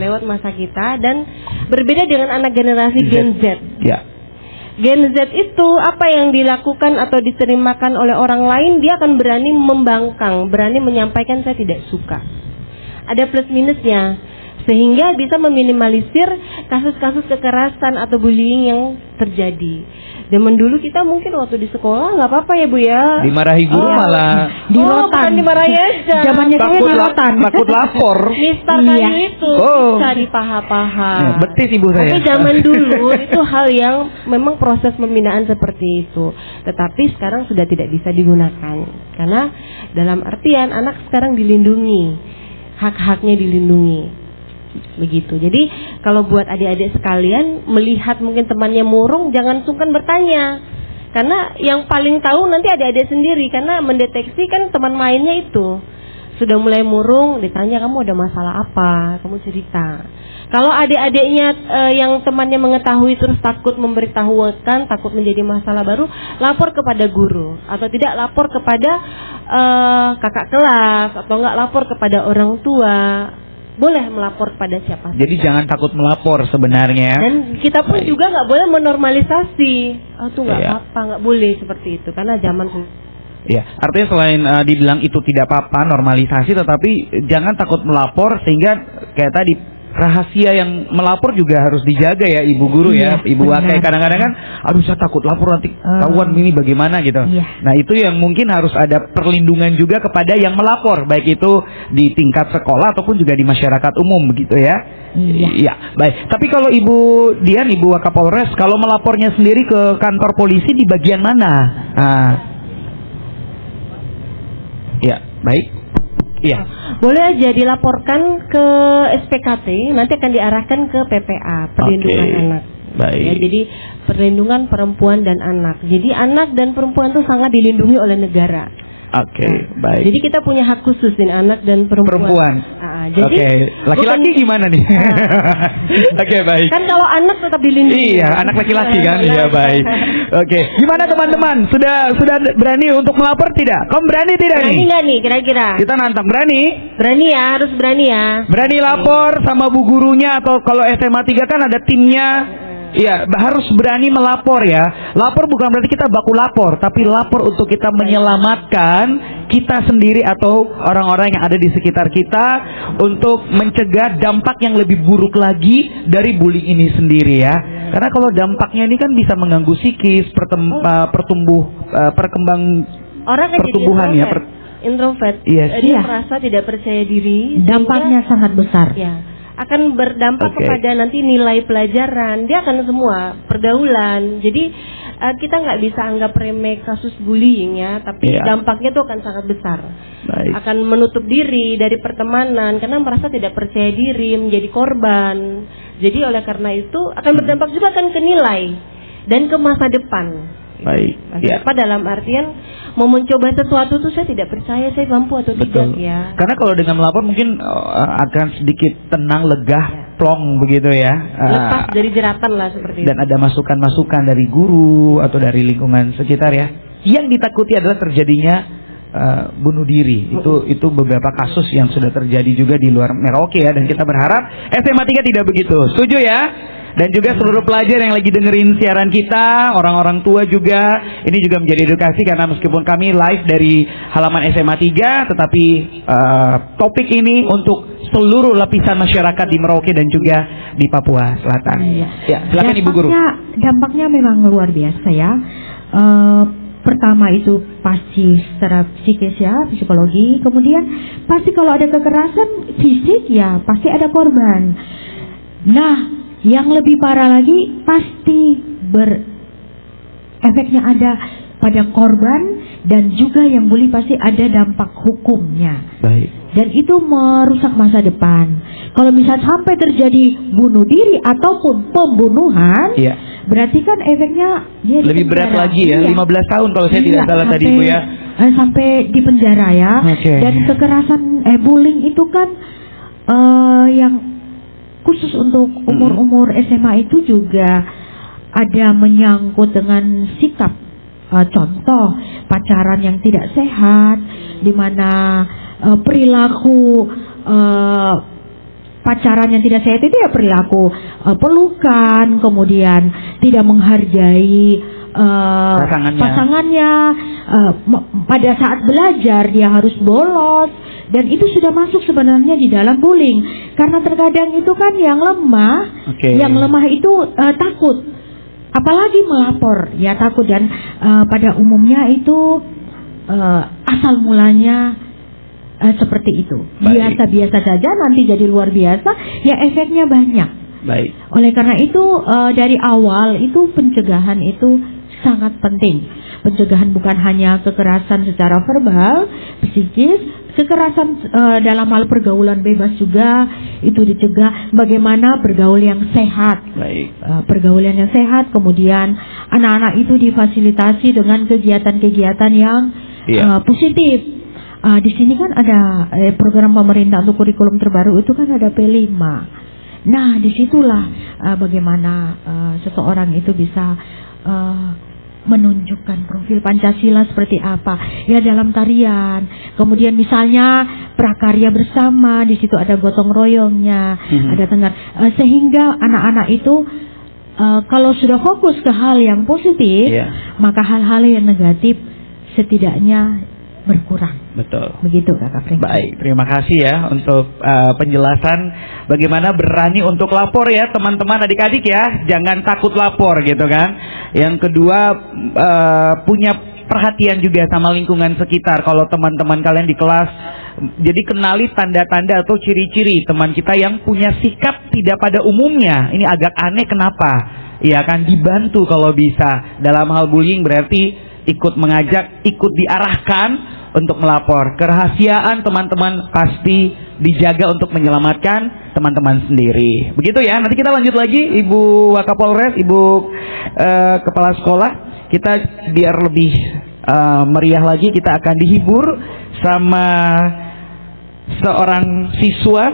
lewat masa kita, dan berbeda dengan anak generasi Gen Z. Ya. Gen Z itu apa yang dilakukan atau diterimakan oleh orang lain, dia akan berani membangkang, berani menyampaikan saya tidak suka. Ada plus minusnya, sehingga bisa meminimalisir kasus-kasus kekerasan atau bullying yang terjadi. Zaman dulu kita mungkin waktu di sekolah nggak apa-apa ya Bu ya. Dimarahi guru malah. Di rotan. Bukan dimarahi aja. Zamannya saya di rotan. Takut lapor. Mister kayu itu bisa dipaha-paha. Betis Ibu saya. Tapi zaman dulu itu hal yang memang proses pembinaan seperti itu. Tetapi sekarang sudah tidak bisa digunakan. Karena dalam artian anak sekarang dilindungi. Hak-haknya dilindungi. Begitu. Jadi kalau buat adik-adik sekalian melihat mungkin temannya murung, jangan sungkan bertanya. Karena yang paling tahu nanti adik-adik sendiri, karena mendeteksi kan teman mainnya itu. Sudah mulai murung, ditanya kamu ada masalah apa, kamu cerita. Kalau adik-adiknya yang temannya mengetahui terus takut memberitahukan, takut menjadi masalah baru, lapor kepada guru atau tidak lapor kepada kakak kelas atau enggak lapor kepada orang tua. Boleh melapor pada siapa. Jadi jangan takut melapor sebenarnya. Dan kita pun juga nggak boleh menormalisasi. Itu nggak apa-apa, nggak boleh seperti itu karena zaman. Ya, artinya selain dibilang itu tidak apa-apa normalisasi, tetapi jangan takut melapor, sehingga kayak tadi rahasia yang melapor juga harus dijaga ya Ibu Guru ya. Ibu Wakai kadang-kadang kan aduh saya takut lapor nanti tahuan ini bagaimana gitu. Nah itu yang mungkin harus ada perlindungan juga kepada yang melapor, baik itu di tingkat sekolah ataupun juga di masyarakat umum begitu ya. Iya, baik. Tapi kalau Ibu Dian, Ibu Wakapolres, kalau melapornya sendiri ke kantor polisi di bagian mana? Ya, baik. Iya. Boleh aja dilaporkan ke SPKT, nanti akan diarahkan ke PPA, perlindungan anak. Baik. Ya, jadi perlindungan perempuan dan anak. Jadi anak dan perempuan itu sangat dilindungi oleh negara. Baik. Jadi kita punya hak khusus ini anak dan perempuan. Jadi laki-laki gimana nih? Baik. Kan kalau anak tetap dilindungi. Iya, anak laki-laki kan. Iya, baik. Gimana teman-teman? Sudah berani untuk melapor tidak? Kamu berani tidak nih? Berani nggak nih kira-kira? Kita nantang berani. Berani ya, harus berani ya. Berani lapor sama bu gurunya, atau kalau SMA 3 kan ada timnya. Iya, harus berani melapor ya. Lapor bukan berarti kita baku lapor, tapi lapor untuk kita menyelamatkan kita sendiri atau orang-orang yang ada di sekitar kita, untuk mencegah dampak yang lebih buruk lagi dari bullying ini sendiri ya. Karena kalau dampaknya ini kan bisa mengganggu psikis, pertumbuhan ya. Introvert. Dia merasa tidak percaya diri. Dampaknya sangat besar. Ya. akan berdampak kepada nanti nilai pelajaran, dia akan semua pergaulan. Jadi kita nggak bisa anggap remeh kasus bullying ya, tapi dampaknya itu akan sangat besar. Akan menutup diri dari pertemanan karena merasa tidak percaya diri, menjadi korban. Jadi oleh karena itu akan berdampak juga kan ke nilai dan ke masa depan. Masa depan dalam artian mau mencoba sesuatu tuh saya tidak percaya saya mampu atau tidak ya. Karena kalau dengan melapor mungkin akan sedikit tenang, lega, plong begitu ya. Lepas dari jeratan lah seperti itu. Dan ada masukan-masukan dari guru atau dari lingkungan sekitar ya. Yang ditakuti adalah terjadinya bunuh diri. Itu beberapa kasus yang sudah terjadi juga di luar Merauke ya. Dan kita berharap SMA 3 tidak begitu. Setuju ya? Dan juga seluruh pelajar yang lagi dengerin siaran kita, orang-orang tua juga, ini juga menjadi edukasi karena meskipun kami live dari halaman SMA 3, tetapi topik ini untuk seluruh lapisan masyarakat di Merauke dan juga di Papua Selatan. Ya, silakan Ibu Guru. Dampaknya memang luar biasa ya. Pertama itu pasti secara psikis ya, psikologi. Kemudian pasti kalau ada kekerasan fisik ya pasti ada korban. Nah, yang lebih parah lagi pasti efeknya ada pada korban dan juga yang bully pasti ada dampak hukumnya. Dan itu merusak masa depan. Kalau misal sampai terjadi bunuh diri ataupun pembunuhan, berarti kan efeknya lebih berat lagi ya, 15 tahun kalau saya tidak salah tadi Bu ya. Sampai di penjara ya. Dan kekerasan bullying itu kan yang khusus untuk umur-umur SMA itu juga ada menyangkut dengan sikap, contoh pacaran yang tidak sehat, di mana perilaku pacaran yang tidak sehat itu ya perilaku pelukan, kemudian tidak menghargai pasangannya, pada saat belajar dia harus bolos. Dan itu sudah masuk sebenarnya di dalam bullying. Karena terkadang itu kan yang lemah itu takut, apalagi melapor ya takut. Dan pada umumnya itu asal mulanya seperti itu. Biasa-biasa saja, nanti jadi luar biasa, ya efeknya banyak. Oleh karena itu dari awal itu pencegahan itu sangat penting. Pencegahan bukan hanya kekerasan secara verbal, psikis, kekerasan dalam hal pergaulan bebas juga itu dicegah. Bagaimana bergaul yang sehat, pergaulan yang sehat. Kemudian anak-anak itu difasilitasi dengan kegiatan-kegiatan yang positif. Di sini kan ada program pemerintah untuk kurikulum terbaru itu kan ada P5. Nah, disitulah bagaimana seseorang itu bisa menunjukkan profil Pancasila seperti apa ya dalam tarian. Kemudian misalnya prakarya bersama, di situ ada gotong royongnya, ada tenggar, sehingga anak-anak itu kalau sudah fokus ke hal yang positif, maka hal-hal yang negatif setidaknya berkurang. Betul. Begitu Kakak Franky. Baik, terima kasih ya untuk penjelasan bagaimana berani untuk lapor ya teman-teman adik-adik ya. Jangan takut lapor gitu kan. Yang kedua punya perhatian juga sama lingkungan sekitar. Kalau teman-teman kalian di kelas, jadi kenali tanda-tanda atau ciri-ciri teman kita yang punya sikap tidak pada umumnya. Ini agak aneh kenapa? Ya kan, dibantu kalau bisa. Dalam hal bullying berarti ikut mengajak, ikut diarahkan untuk melapor. Kerahasiaan teman-teman pasti dijaga untuk menyelamatkan teman-teman sendiri. Begitu ya. Nanti kita lanjut lagi, Ibu Wakapolres, Ibu Kepala Sekolah. Kita biar lebih meriah lagi, kita akan dihibur sama seorang siswa,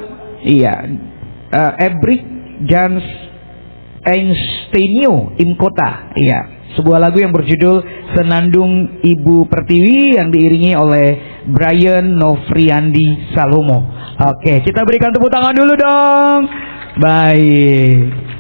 Ebrik Jans Einsteinio Imkota, sebuah lagu yang berjudul Senandung Ibu Pertiwi yang diiringi oleh Brian Nofriandi Salomo. Oke, kita berikan tepuk tangan dulu dong. Baik.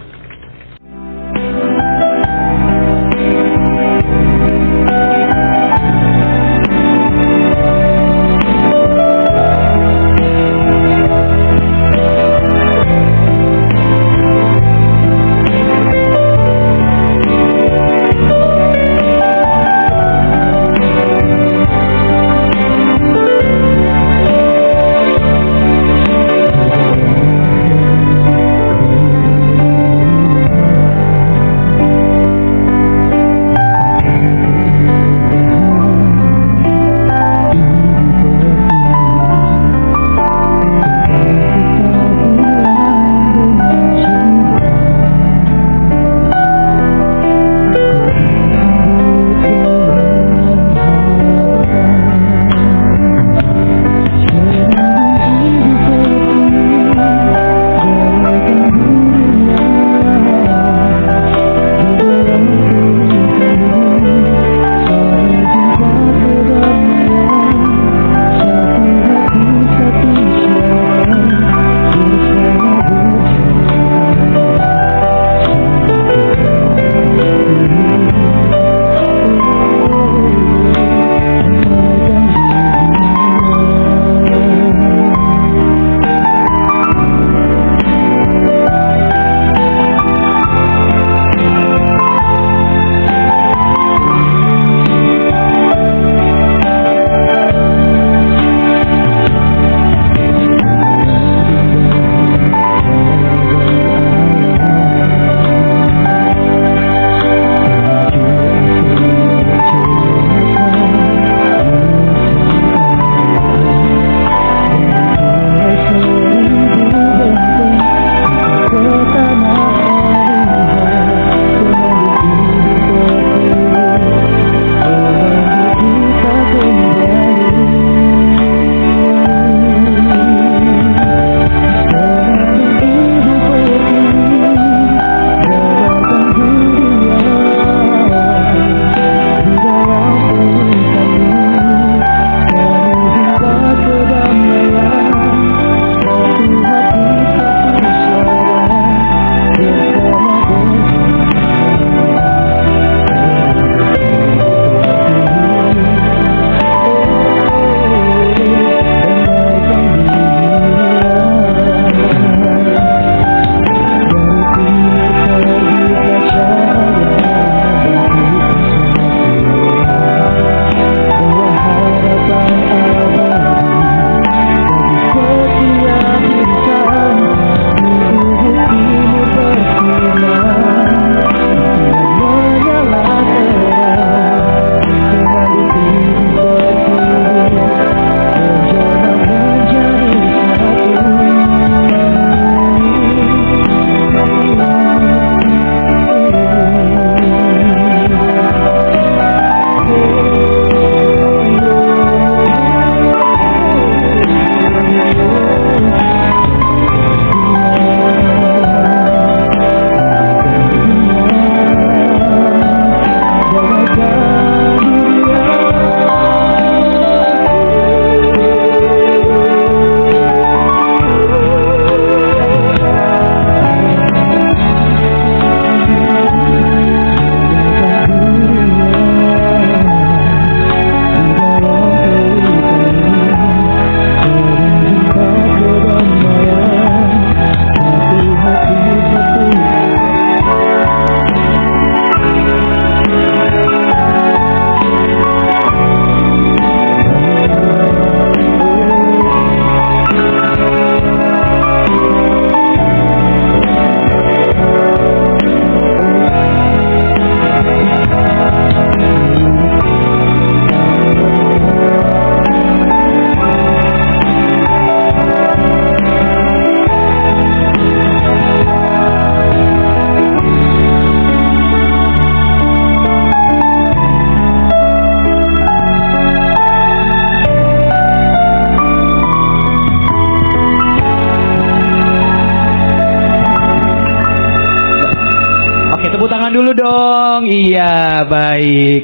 iya, baik.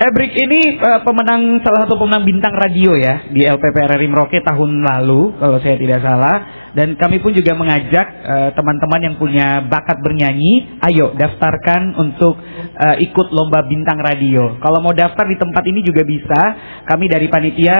Ebrik ini salah satu pemenang bintang radio ya di LPP RRI Merauke tahun lalu kalau saya tidak salah, dan kami pun juga mengajak teman-teman yang punya bakat bernyanyi, ayo daftarkan untuk ikut lomba bintang radio. Kalau mau daftar di tempat ini juga bisa. Kami dari panitia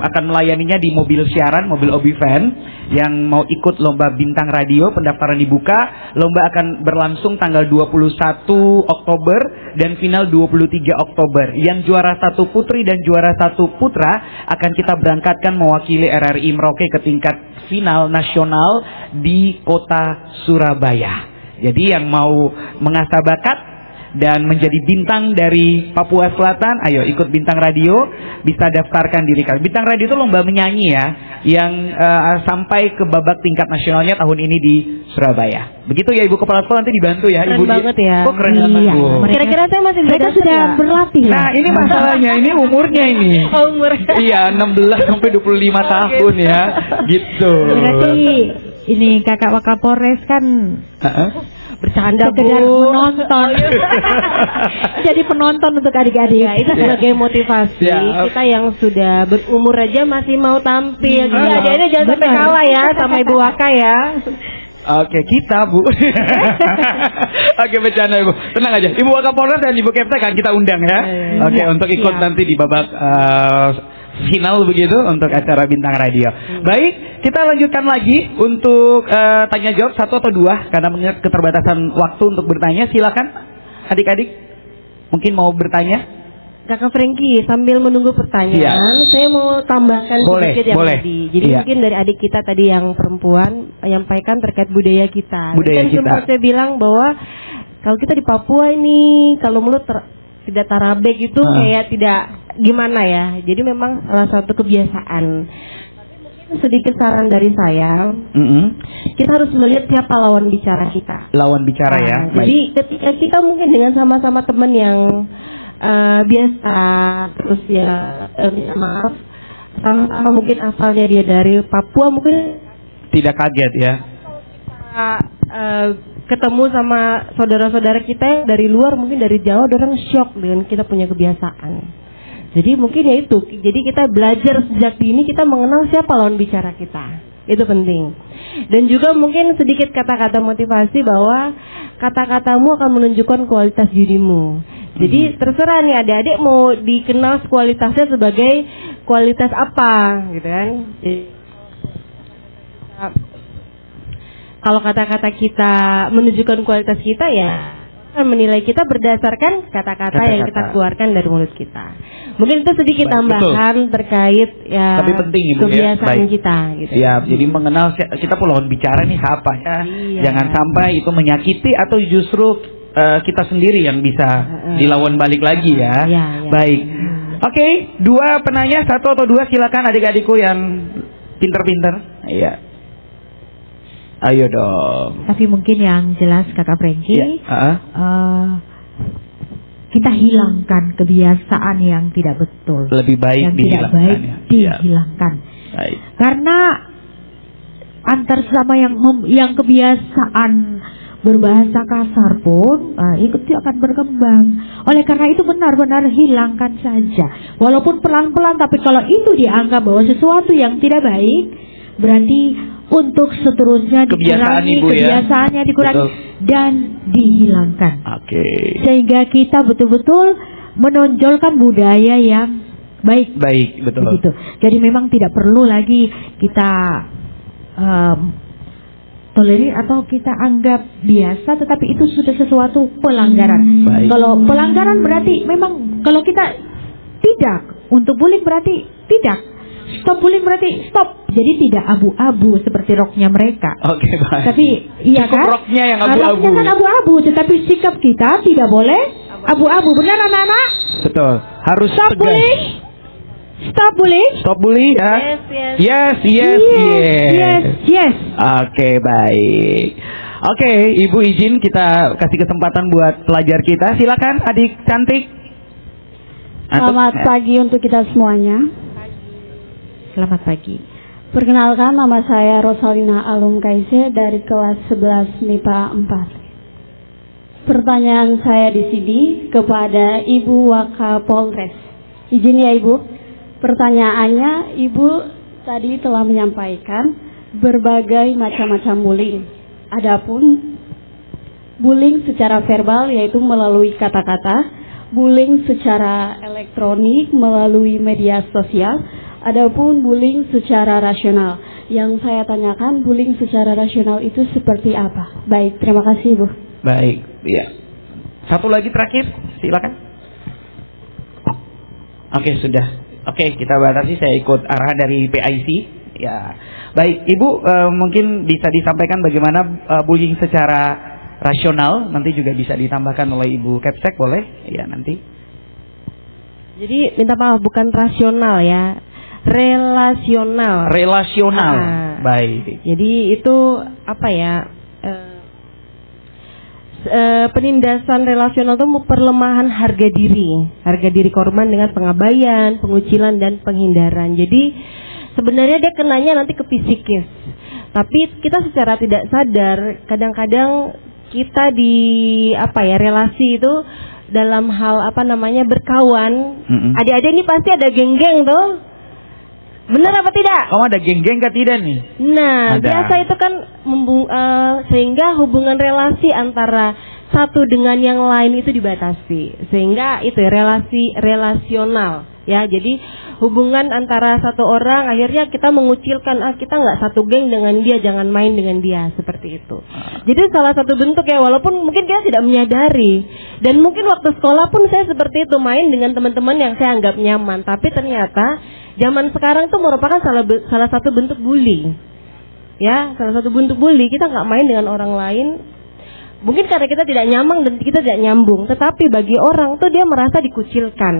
akan melayaninya di mobil siaran, mobil Obi Van yang mau ikut lomba bintang radio. Pendaftaran dibuka, lomba akan berlangsung tanggal 21 Oktober dan final 23 Oktober. Yang juara 1 putri dan juara 1 putra akan kita berangkatkan mewakili RRI Merauke ke tingkat final nasional di kota Surabaya. Jadi yang mau mengasah bakat dan menjadi bintang dari Papua Selatan, ayo ikut bintang radio, bisa daftarkan diri kalian. Bintang radio itu lomba menyanyi ya, yang sampai ke babak tingkat nasionalnya tahun ini di Surabaya. Begitu ya Ibu Kepala Sekolah, nanti dibantu ya. Keren Ibu banget ya. Kok keren banget Bu? Kira-kira saya masih mereka sudah berlatih. Nah ini masalahnya, ini umurnya ini. Umur. Iya 16 sampai 25 tahun ya, gitu. Berarti ini kakak Wakapolres kan bercanda sekedar Bu. menonton. Jadi penonton untuk adik-adik. Ya, itu sebagai motivasi kita yang sudah berumur aja masih mau tampil. Jadi adik-adik jangan sampai kalah ya sama Ibu Waka ya. Oke, kita Bu. Oke, bercanda Ibu. Tenang aja. Ibu Wakapolres dan Ibu Kepta kan kita undang ya. Oke, untuk ikut nanti di babak final begitu untuk acara bintang radio. Baik, kita lanjutkan lagi untuk tanya jawab 1 atau 2 karena mengingat keterbatasan waktu untuk bertanya. Silakan adik-adik, mungkin mau bertanya. Kakak Frankie, sambil menunggu pertanyaan, saya mau tambahkan sedikit yang tadi. Jadi mungkin dari adik kita tadi yang perempuan menyampaikan terkait budaya kita. Budaya kita. Sempat saya bilang bahwa kalau kita di Papua ini, kalau mulut tidak tarabek itu kayak tidak gimana ya. Jadi memang salah satu kebiasaan. Tapi mungkin sedikit saran dari saya, kita harus melihat siapa lawan bicara kita. Lawan bicara ya. Jadi ketika kita mungkin dengan sama-sama teman yang biasa, terus ya minta maaf, sama mungkin asalnya dia dari Papua, mungkin tidak kaget ya. Ketemu sama saudara-saudara kita yang dari luar, mungkin dari Jawa, orang shock dengan kita punya kebiasaan. Jadi mungkin ya itu, jadi kita belajar sejak dini, kita mengenal siapa lawan bicara kita. Itu penting. Dan juga mungkin sedikit kata-kata motivasi bahwa kata-katamu akan menunjukkan kualitas dirimu. Jadi terserah nih adik-adik mau dikenal kualitasnya sebagai kualitas apa gitu kan. Kalau kata-kata kita menunjukkan kualitas kita, ya akan menilai kita berdasarkan kata-kata yang kita keluarkan dari mulut kita. Mungkin itu sedikit tambahan terkait ya. Tapi penting Ibu kebiasaan kita gitu. Siap. Jadi mengenal kita pun lawan bicara nih siapa ya. Jangan sampai itu menyakiti atau justru kita sendiri yang bisa dilawan balik lagi ya. Baik. Oke, 2 penanya, 1 atau 2 silakan adik-adikku yang pinter-pinter. Iya. Ayo dong. Tapi mungkin yang jelas Kakak Frankie, kita hilangkan kebiasaan yang tidak betul. Lebih baik yang tidak baik dihilangkan. Baik. Karena antar sesama yang kebiasaan berbahasa kasar pun itu akan berkembang. Oleh karena itu benar-benar hilangkan saja. Walaupun pelan-pelan, tapi kalau itu dianggap bahwa sesuatu yang tidak baik, berarti untuk seterusnya dikurangi, kebiasaannya dikurangi dan dihilangkan. Sehingga kita betul-betul menonjolkan budaya yang baik. Baik, betul. Begitu. Jadi memang tidak perlu lagi kita tolerir atau kita anggap biasa, tetapi itu sudah sesuatu pelanggaran. Kalau pelanggaran berarti memang, kalau kita tidak untuk bullying berarti tidak. Stop bullying berarti stop. Jadi tidak abu-abu seperti roknya mereka. Oke, baik. Tapi iya kan? Roknya yang abu-abu. Roknya kan abu-abu, tetapi sikap kita tidak boleh abu-abu. Benar anak-anak? Betul. Harus stop bullying. Stop bullying. Stop bullying ya. Yes. Oke, baik. Oke, Ibu izin kita kasih kesempatan buat pelajar kita. Silakan adik cantik. Selamat pagi untuk kita semuanya. Selamat pagi. Perkenalkan, nama saya Rosalina Alum Kaise dari kelas 11 MIPA Pertanyaan saya di sini kepada Ibu Wakapolres. Izin ya Ibu. Pertanyaannya, Ibu tadi telah menyampaikan berbagai macam-macam bullying. Adapun bullying secara verbal yaitu melalui kata-kata, bullying secara elektronik melalui media sosial, adapun bullying secara rasional. Yang saya tanyakan, bullying secara rasional itu seperti apa? Baik, terima kasih Ibu. Baik, ya. Satu lagi terakhir, silakan. Oke, sudah. Oke, kita batasi. Saya ikut arahan dari PIC. Ya, baik, Ibu, mungkin bisa disampaikan bagaimana bullying secara rasional. Nanti juga bisa ditambahkan oleh Ibu Kepsek, boleh? Ya, nanti. Jadi minta maaf, bukan rasional ya, relasional. Relasional, baik. Jadi itu apa ya? Penindasan relasional itu perlemahan harga diri korban dengan pengabaian, pengucilan dan penghindaran. Jadi sebenarnya dia kenanya nanti ke psikis, tapi kita secara tidak sadar kadang-kadang kita di relasi itu dalam hal berkawan. Adik-adik ini pasti ada geng-geng tuh. Benar apa tidak? Kamu ada geng-geng kah tidak nih? Nah, biasa itu kan sehingga hubungan relasi antara satu dengan yang lain itu dibatasi. Sehingga itu relasi relasional ya. Jadi hubungan antara satu orang akhirnya kita mengucilkan, kita nggak satu geng dengan dia, jangan main dengan dia, seperti itu. Jadi salah satu bentuk ya, walaupun mungkin kita tidak menyadari. Dan mungkin waktu sekolah pun saya seperti itu, main dengan teman-teman yang saya anggap nyaman, tapi ternyata zaman sekarang itu merupakan salah satu bentuk bully. Ya, salah satu bentuk bully, kita nggak main dengan orang lain. Mungkin karena kita tidak nyaman dan kita tidak nyambung, tetapi bagi orang tuh dia merasa dikucilkan.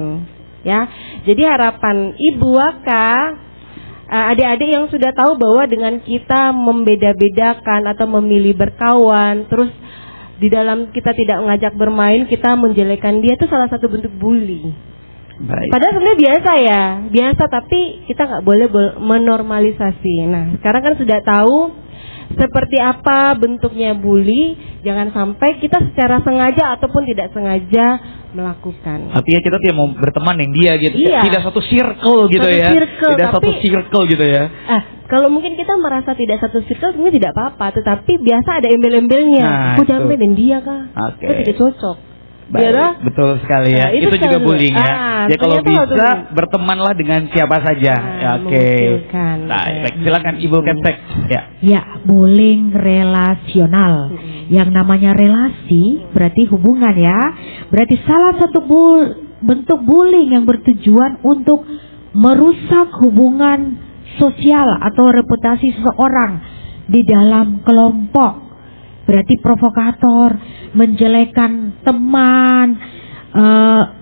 Ya, jadi harapan Ibu Waka, adik-adik yang sudah tahu bahwa dengan kita membeda-bedakan atau memilih berkawan, terus di dalam kita tidak mengajak bermain, kita menjelekkan dia, itu salah satu bentuk bully. Baik. Padahal sebenarnya biasa, tapi kita nggak boleh menormalisasi. Nah, sekarang kan sudah tahu seperti apa bentuknya bully, jangan sampai kita secara sengaja ataupun tidak sengaja melakukan. Artinya kita tidak mau berteman dengan dia gitu. Iya. Tidak satu circle gitu satu circle gitu ya. Kalau mungkin kita merasa tidak satu circle mungkin tidak apa-apa, tetapi biasa ada embel-embelnya. Aku jangan main dengan dia kah? Aku tidak cocok. Baik, betul sekali ya. Itu juga bullying ya. Jadi kalau bisa bertemanlah dengan siapa saja. Oke. Baik, silakan Ibu Kepsek. Ya, bullying relasional. Yang namanya relasi berarti hubungan ya. Berarti salah satu bentuk bullying yang bertujuan untuk merusak hubungan sosial atau reputasi seseorang di dalam kelompok. Berarti provokator, menjelekkan teman,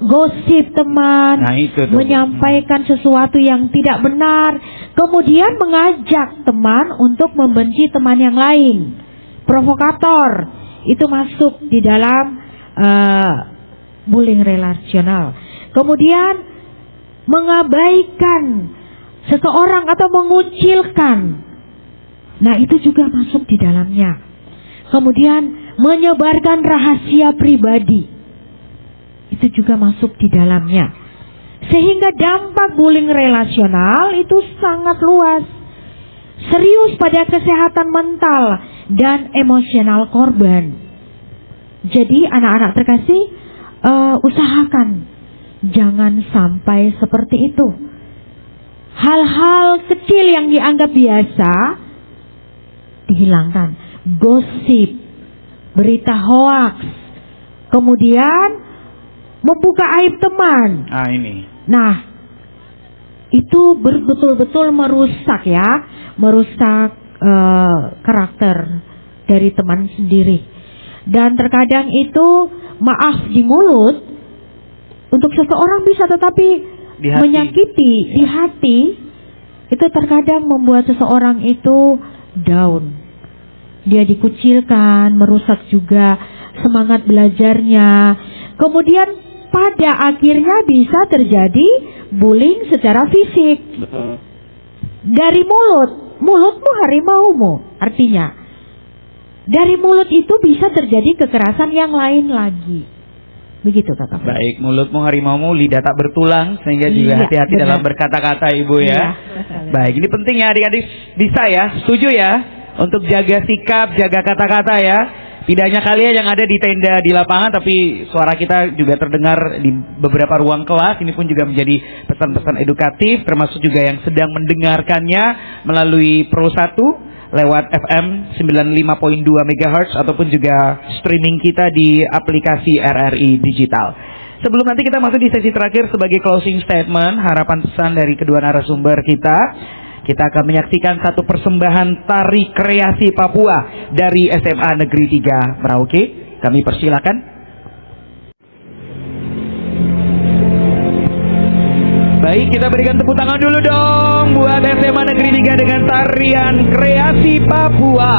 gosip teman, menyampaikan sesuatu yang tidak benar, kemudian mengajak teman untuk membenci teman yang lain. Provokator itu masuk di dalam bullying relasional. Kemudian mengabaikan seseorang atau mengucilkan. Nah, itu juga masuk di dalamnya. Kemudian menyebarkan rahasia pribadi, itu juga masuk di dalamnya. Sehingga dampak bullying relasional itu sangat luas, serius pada kesehatan mental dan emosional korban. Jadi anak-anak terkasih, usahakan jangan sampai seperti itu. Hal-hal kecil yang dianggap biasa dihilangkan. Gosip, berita hoaks, kemudian membuka aib teman. Nah, itu betul-betul merusak ya, merusak karakter dari teman sendiri. Dan terkadang itu maaf di mulut untuk seseorang bisa, tetapi menyakiti di hati itu terkadang membuat seseorang itu down. Dia dikucilkan, merusak juga semangat belajarnya. Kemudian pada akhirnya bisa terjadi bullying secara fisik. Dari mulutmu harimaumu artinya. dari mulut itu bisa terjadi kekerasan yang lain lagi. Begitu Kakak. Baik, mulutmu harimaumu, lidah tak bertulang, sehingga juga Iya, hati-hati benar. dalam berkata-kata Ibu ya. Iya. Baik, ini penting ya adik-adik, bisa ya, setuju ya, untuk jaga sikap, jaga kata-kata ya. Tidak hanya kalian yang ada di tenda di lapangan, tapi suara kita juga terdengar di beberapa ruang kelas. Ini pun juga menjadi pesan-pesan edukatif, termasuk juga yang sedang mendengarkannya melalui Pro 1 lewat FM 95.2 MHz ataupun juga streaming kita di aplikasi RRI Digital. Sebelum nanti kita masuk di sesi terakhir sebagai closing statement, harapan pesan dari kedua narasumber kita akan menyaksikan satu persembahan tari kreasi Papua dari SMA Negeri 3 Merauke. Kami persilakan. Baik, kita berikan tepuk tangan dulu dong buat SMA Negeri 3 dengan tarian kreasi Papua.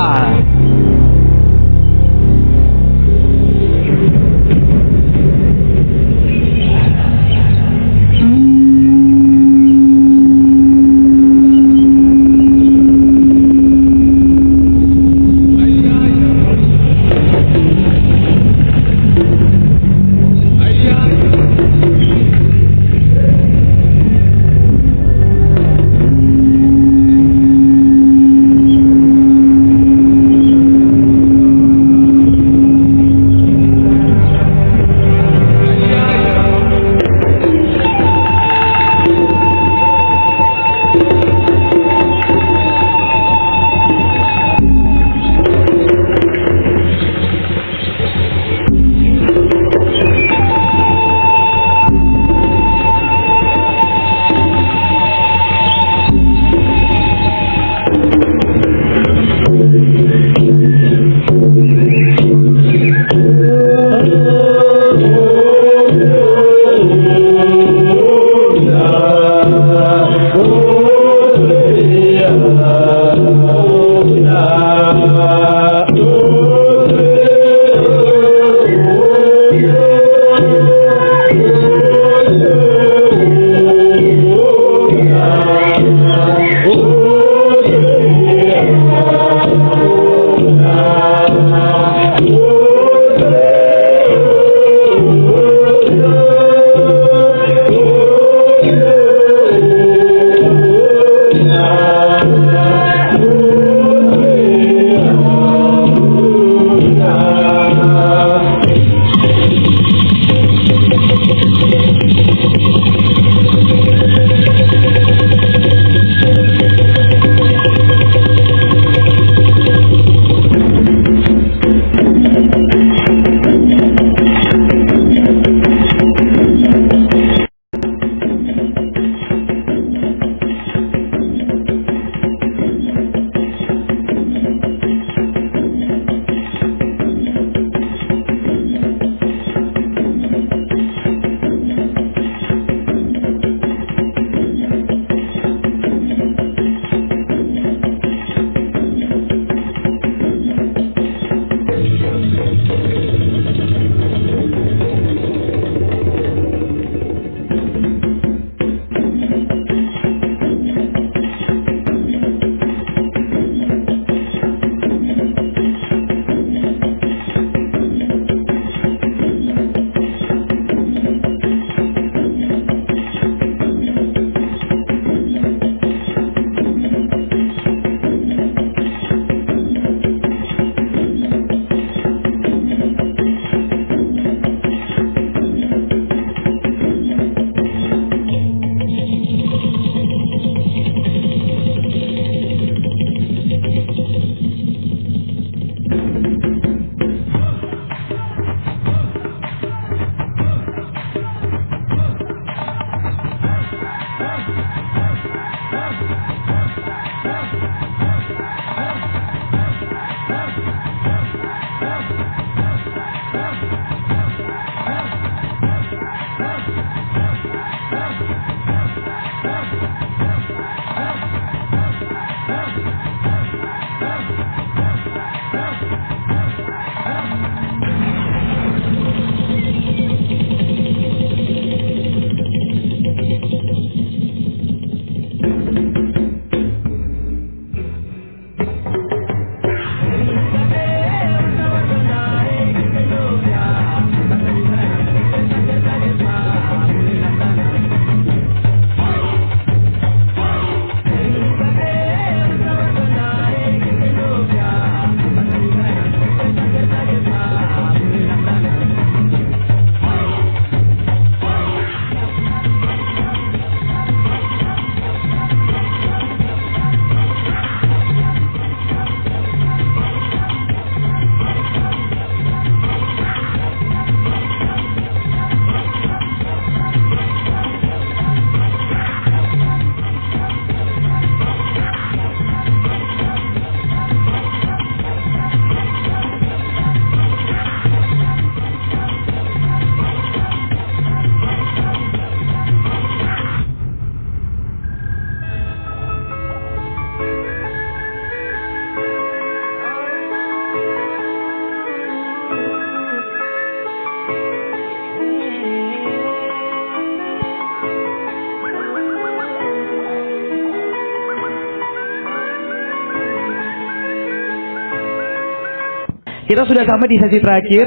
Kita sudah sampai di sesi terakhir,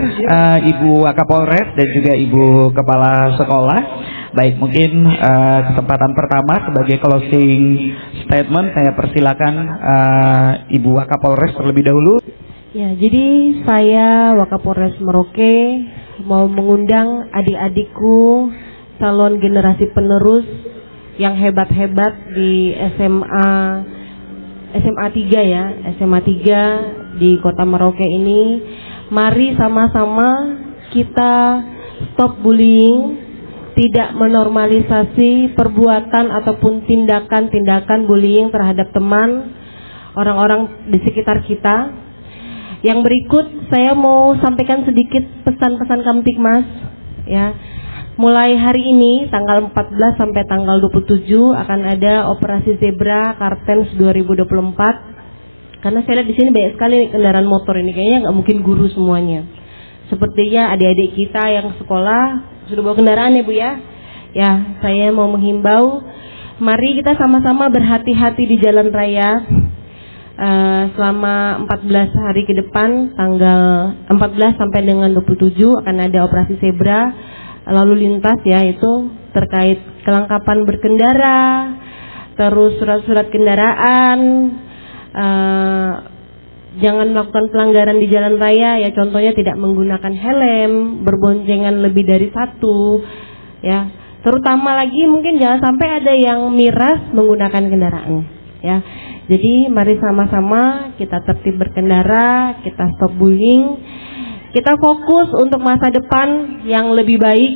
Ibu Wakapolres dan juga Ibu Kepala Sekolah. Baik, mungkin kesempatan pertama sebagai closing statement saya persilakan Ibu Wakapolres terlebih dahulu. Ya, jadi saya Wakapolres Merauke mau mengundang adik-adikku calon generasi penerus yang hebat-hebat di SMA 3 ya, SMA 3 di Kota Merauke ini. Mari sama-sama kita stop bullying, tidak menormalisasi perbuatan ataupun tindakan-tindakan bullying terhadap teman, orang-orang di sekitar kita. Yang berikut saya mau sampaikan sedikit pesan-pesan Kamtibmas ya. Mulai hari ini tanggal 14 sampai tanggal 27 akan ada Operasi Zebra Kartens 2024. Karena saya lihat di sini banyak sekali kendaraan motor ini, kayaknya nggak mungkin guru semuanya. Sepertinya adik-adik kita yang sekolah sudah bawa kendaraan ya Bu ya. Ya, saya mau menghimbau, mari kita sama-sama berhati-hati di jalan raya. Selama 14 hari ke depan, tanggal 14 sampai dengan 27 akan ada Operasi Zebra lalu lintas ya, itu terkait kelengkapan berkendara, terus surat-surat kendaraan. Jangan melakukan pelanggaran di jalan raya ya, contohnya tidak menggunakan helm, berboncengan lebih dari satu ya. Terutama lagi mungkin jangan sampai ada yang miras menggunakan kendaraan ya. Jadi mari sama-sama kita tertib berkendara, kita stop bullying, kita fokus untuk masa depan yang lebih baik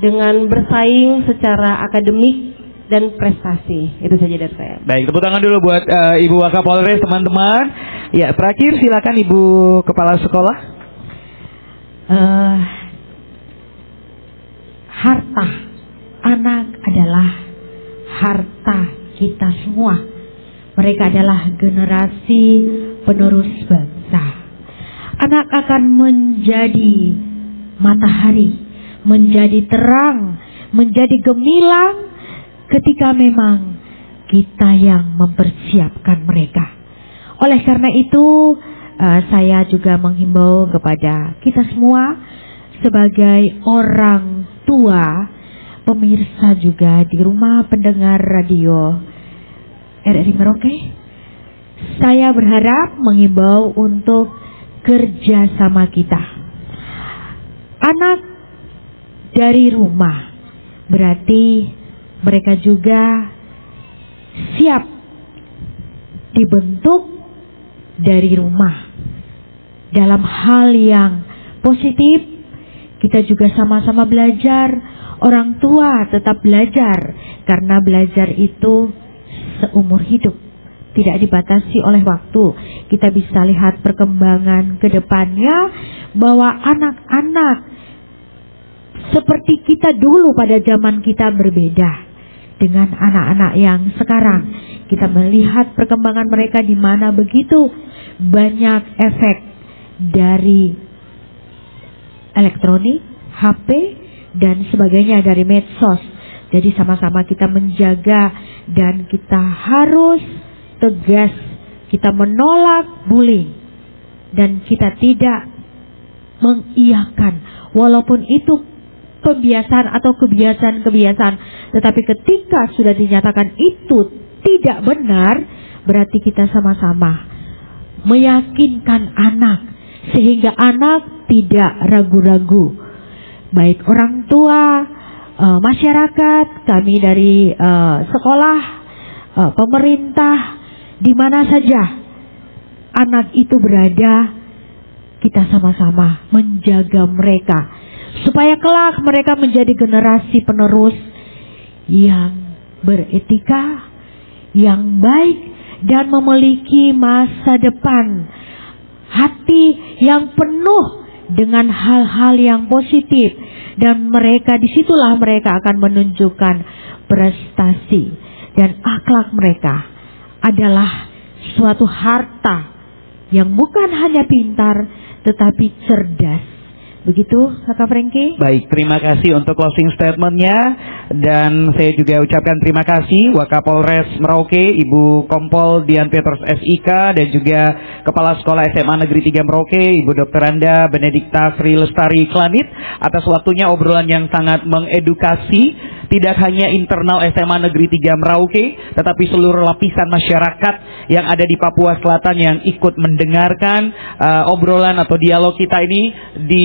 dengan bersaing secara akademik dan prestasi. Itu saja dari saya. Baik, tepuk tangan dulu buat Ibu Wakapolres, teman-teman. Ya, terakhir silakan Ibu Kepala Sekolah. Harta anak adalah harta kita semua. Mereka adalah generasi penerus bangsa. Anak akan menjadi matahari, menjadi terang, menjadi gemilang ketika memang kita yang mempersiapkan mereka. Oleh karena itu, saya juga menghimbau kepada kita semua sebagai orang tua, pemirsa juga di rumah pendengar radio RRI Merauke. Saya berharap menghimbau untuk kerjasama kita. Anak dari rumah berarti mereka juga siap dibentuk dari rumah. Dalam hal yang positif, kita juga sama-sama belajar. Orang tua tetap belajar, karena belajar itu seumur hidup, tidak dibatasi oleh waktu. Kita bisa lihat perkembangan ke depannya, bahwa anak-anak seperti kita dulu pada zaman kita berbeda dengan anak-anak yang sekarang. Kita melihat perkembangan mereka di mana begitu banyak efek dari elektronik, HP, dan sebagainya, dari medsos. Jadi sama-sama kita menjaga dan kita harus tegas. Kita menolak bullying dan kita tidak mengiyakan, walaupun itu pembiasaan atau kebiasaan-kebiasaan. Tetapi ketika sudah dinyatakan itu tidak benar, berarti kita sama-sama meyakinkan anak, sehingga anak tidak ragu-ragu. Baik orang tua, masyarakat, kami dari sekolah, pemerintah, di mana saja anak itu berada, kita sama-sama menjaga mereka supaya kelak mereka menjadi generasi penerus yang beretika, yang baik, dan memiliki masa depan, hati yang penuh dengan hal-hal yang positif, dan mereka disitulah mereka akan menunjukkan prestasi, dan akhlak mereka adalah suatu harta yang bukan hanya pintar tetapi cerdas, Begitu, Kakak Frankie. Baik, terima kasih untuk closing statementnya. Dan saya juga ucapkan terima kasih Wakapolres Merauke, Ibu Kompol Dian Petrus SIK, dan juga Kepala Sekolah SMA Negeri 3 Merauke, Ibu Dr. Anda Benedikta Sri Lestari Klanit, atas waktunya obrolan yang sangat mengedukasi, tidak hanya internal SMA Negeri 3 Merauke, tetapi seluruh lapisan masyarakat yang ada di Papua Selatan yang ikut mendengarkan obrolan atau dialog kita ini di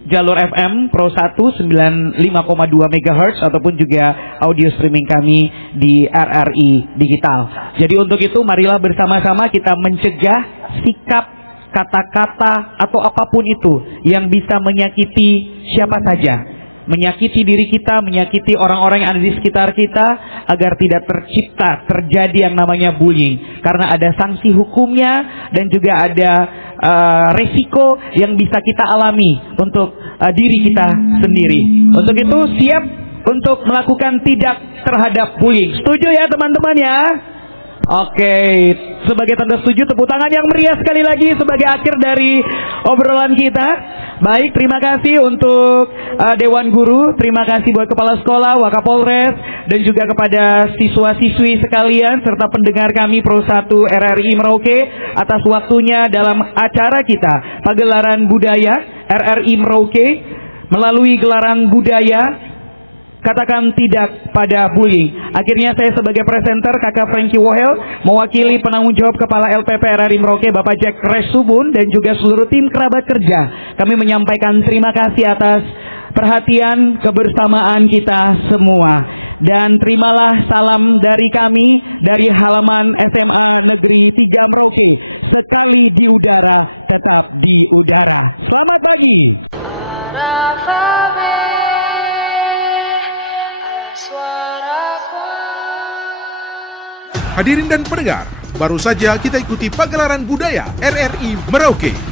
jalur FM Pro 1 95,2 MHz ataupun juga audio streaming kami di RRI Digital. Jadi untuk itu marilah bersama-sama kita mencegah sikap, kata-kata atau apapun itu yang bisa menyakiti siapa saja, menyakiti diri kita, menyakiti orang-orang yang ada di sekitar kita, agar tidak terjadi yang namanya bullying, karena ada sanksi hukumnya dan juga ada resiko yang bisa kita alami untuk diri kita sendiri. Untuk itu siap untuk melakukan tidak terhadap bullying. Setuju ya teman-teman ya? Oke, sebagai tanda setuju, tepuk tangan yang meriah sekali lagi sebagai akhir dari obrolan kita. Baik, terima kasih untuk Dewan Guru, terima kasih buat Kepala Sekolah, Wakapolres, dan juga kepada siswa-siswi sekalian serta pendengar kami Pro 1 RRI Merauke atas waktunya dalam acara kita Pagelaran Budaya RRI Merauke. Melalui gelaran budaya, katakan tidak pada bullying. Akhirnya saya sebagai presenter Kakak Frankie Wohel mewakili penanggung jawab Kepala LPP RRI Merauke Bapak Jack Resubun dan juga seluruh tim kerabat kerja. Kami menyampaikan terima kasih atas perhatian kebersamaan kita semua. Dan terimalah salam dari kami dari halaman SMA Negeri 3 Merauke. Sekali di udara, tetap di udara. Selamat pagi. Hadirin dan pendengar, baru saja kita ikuti Pagelaran Budaya RRI Merauke.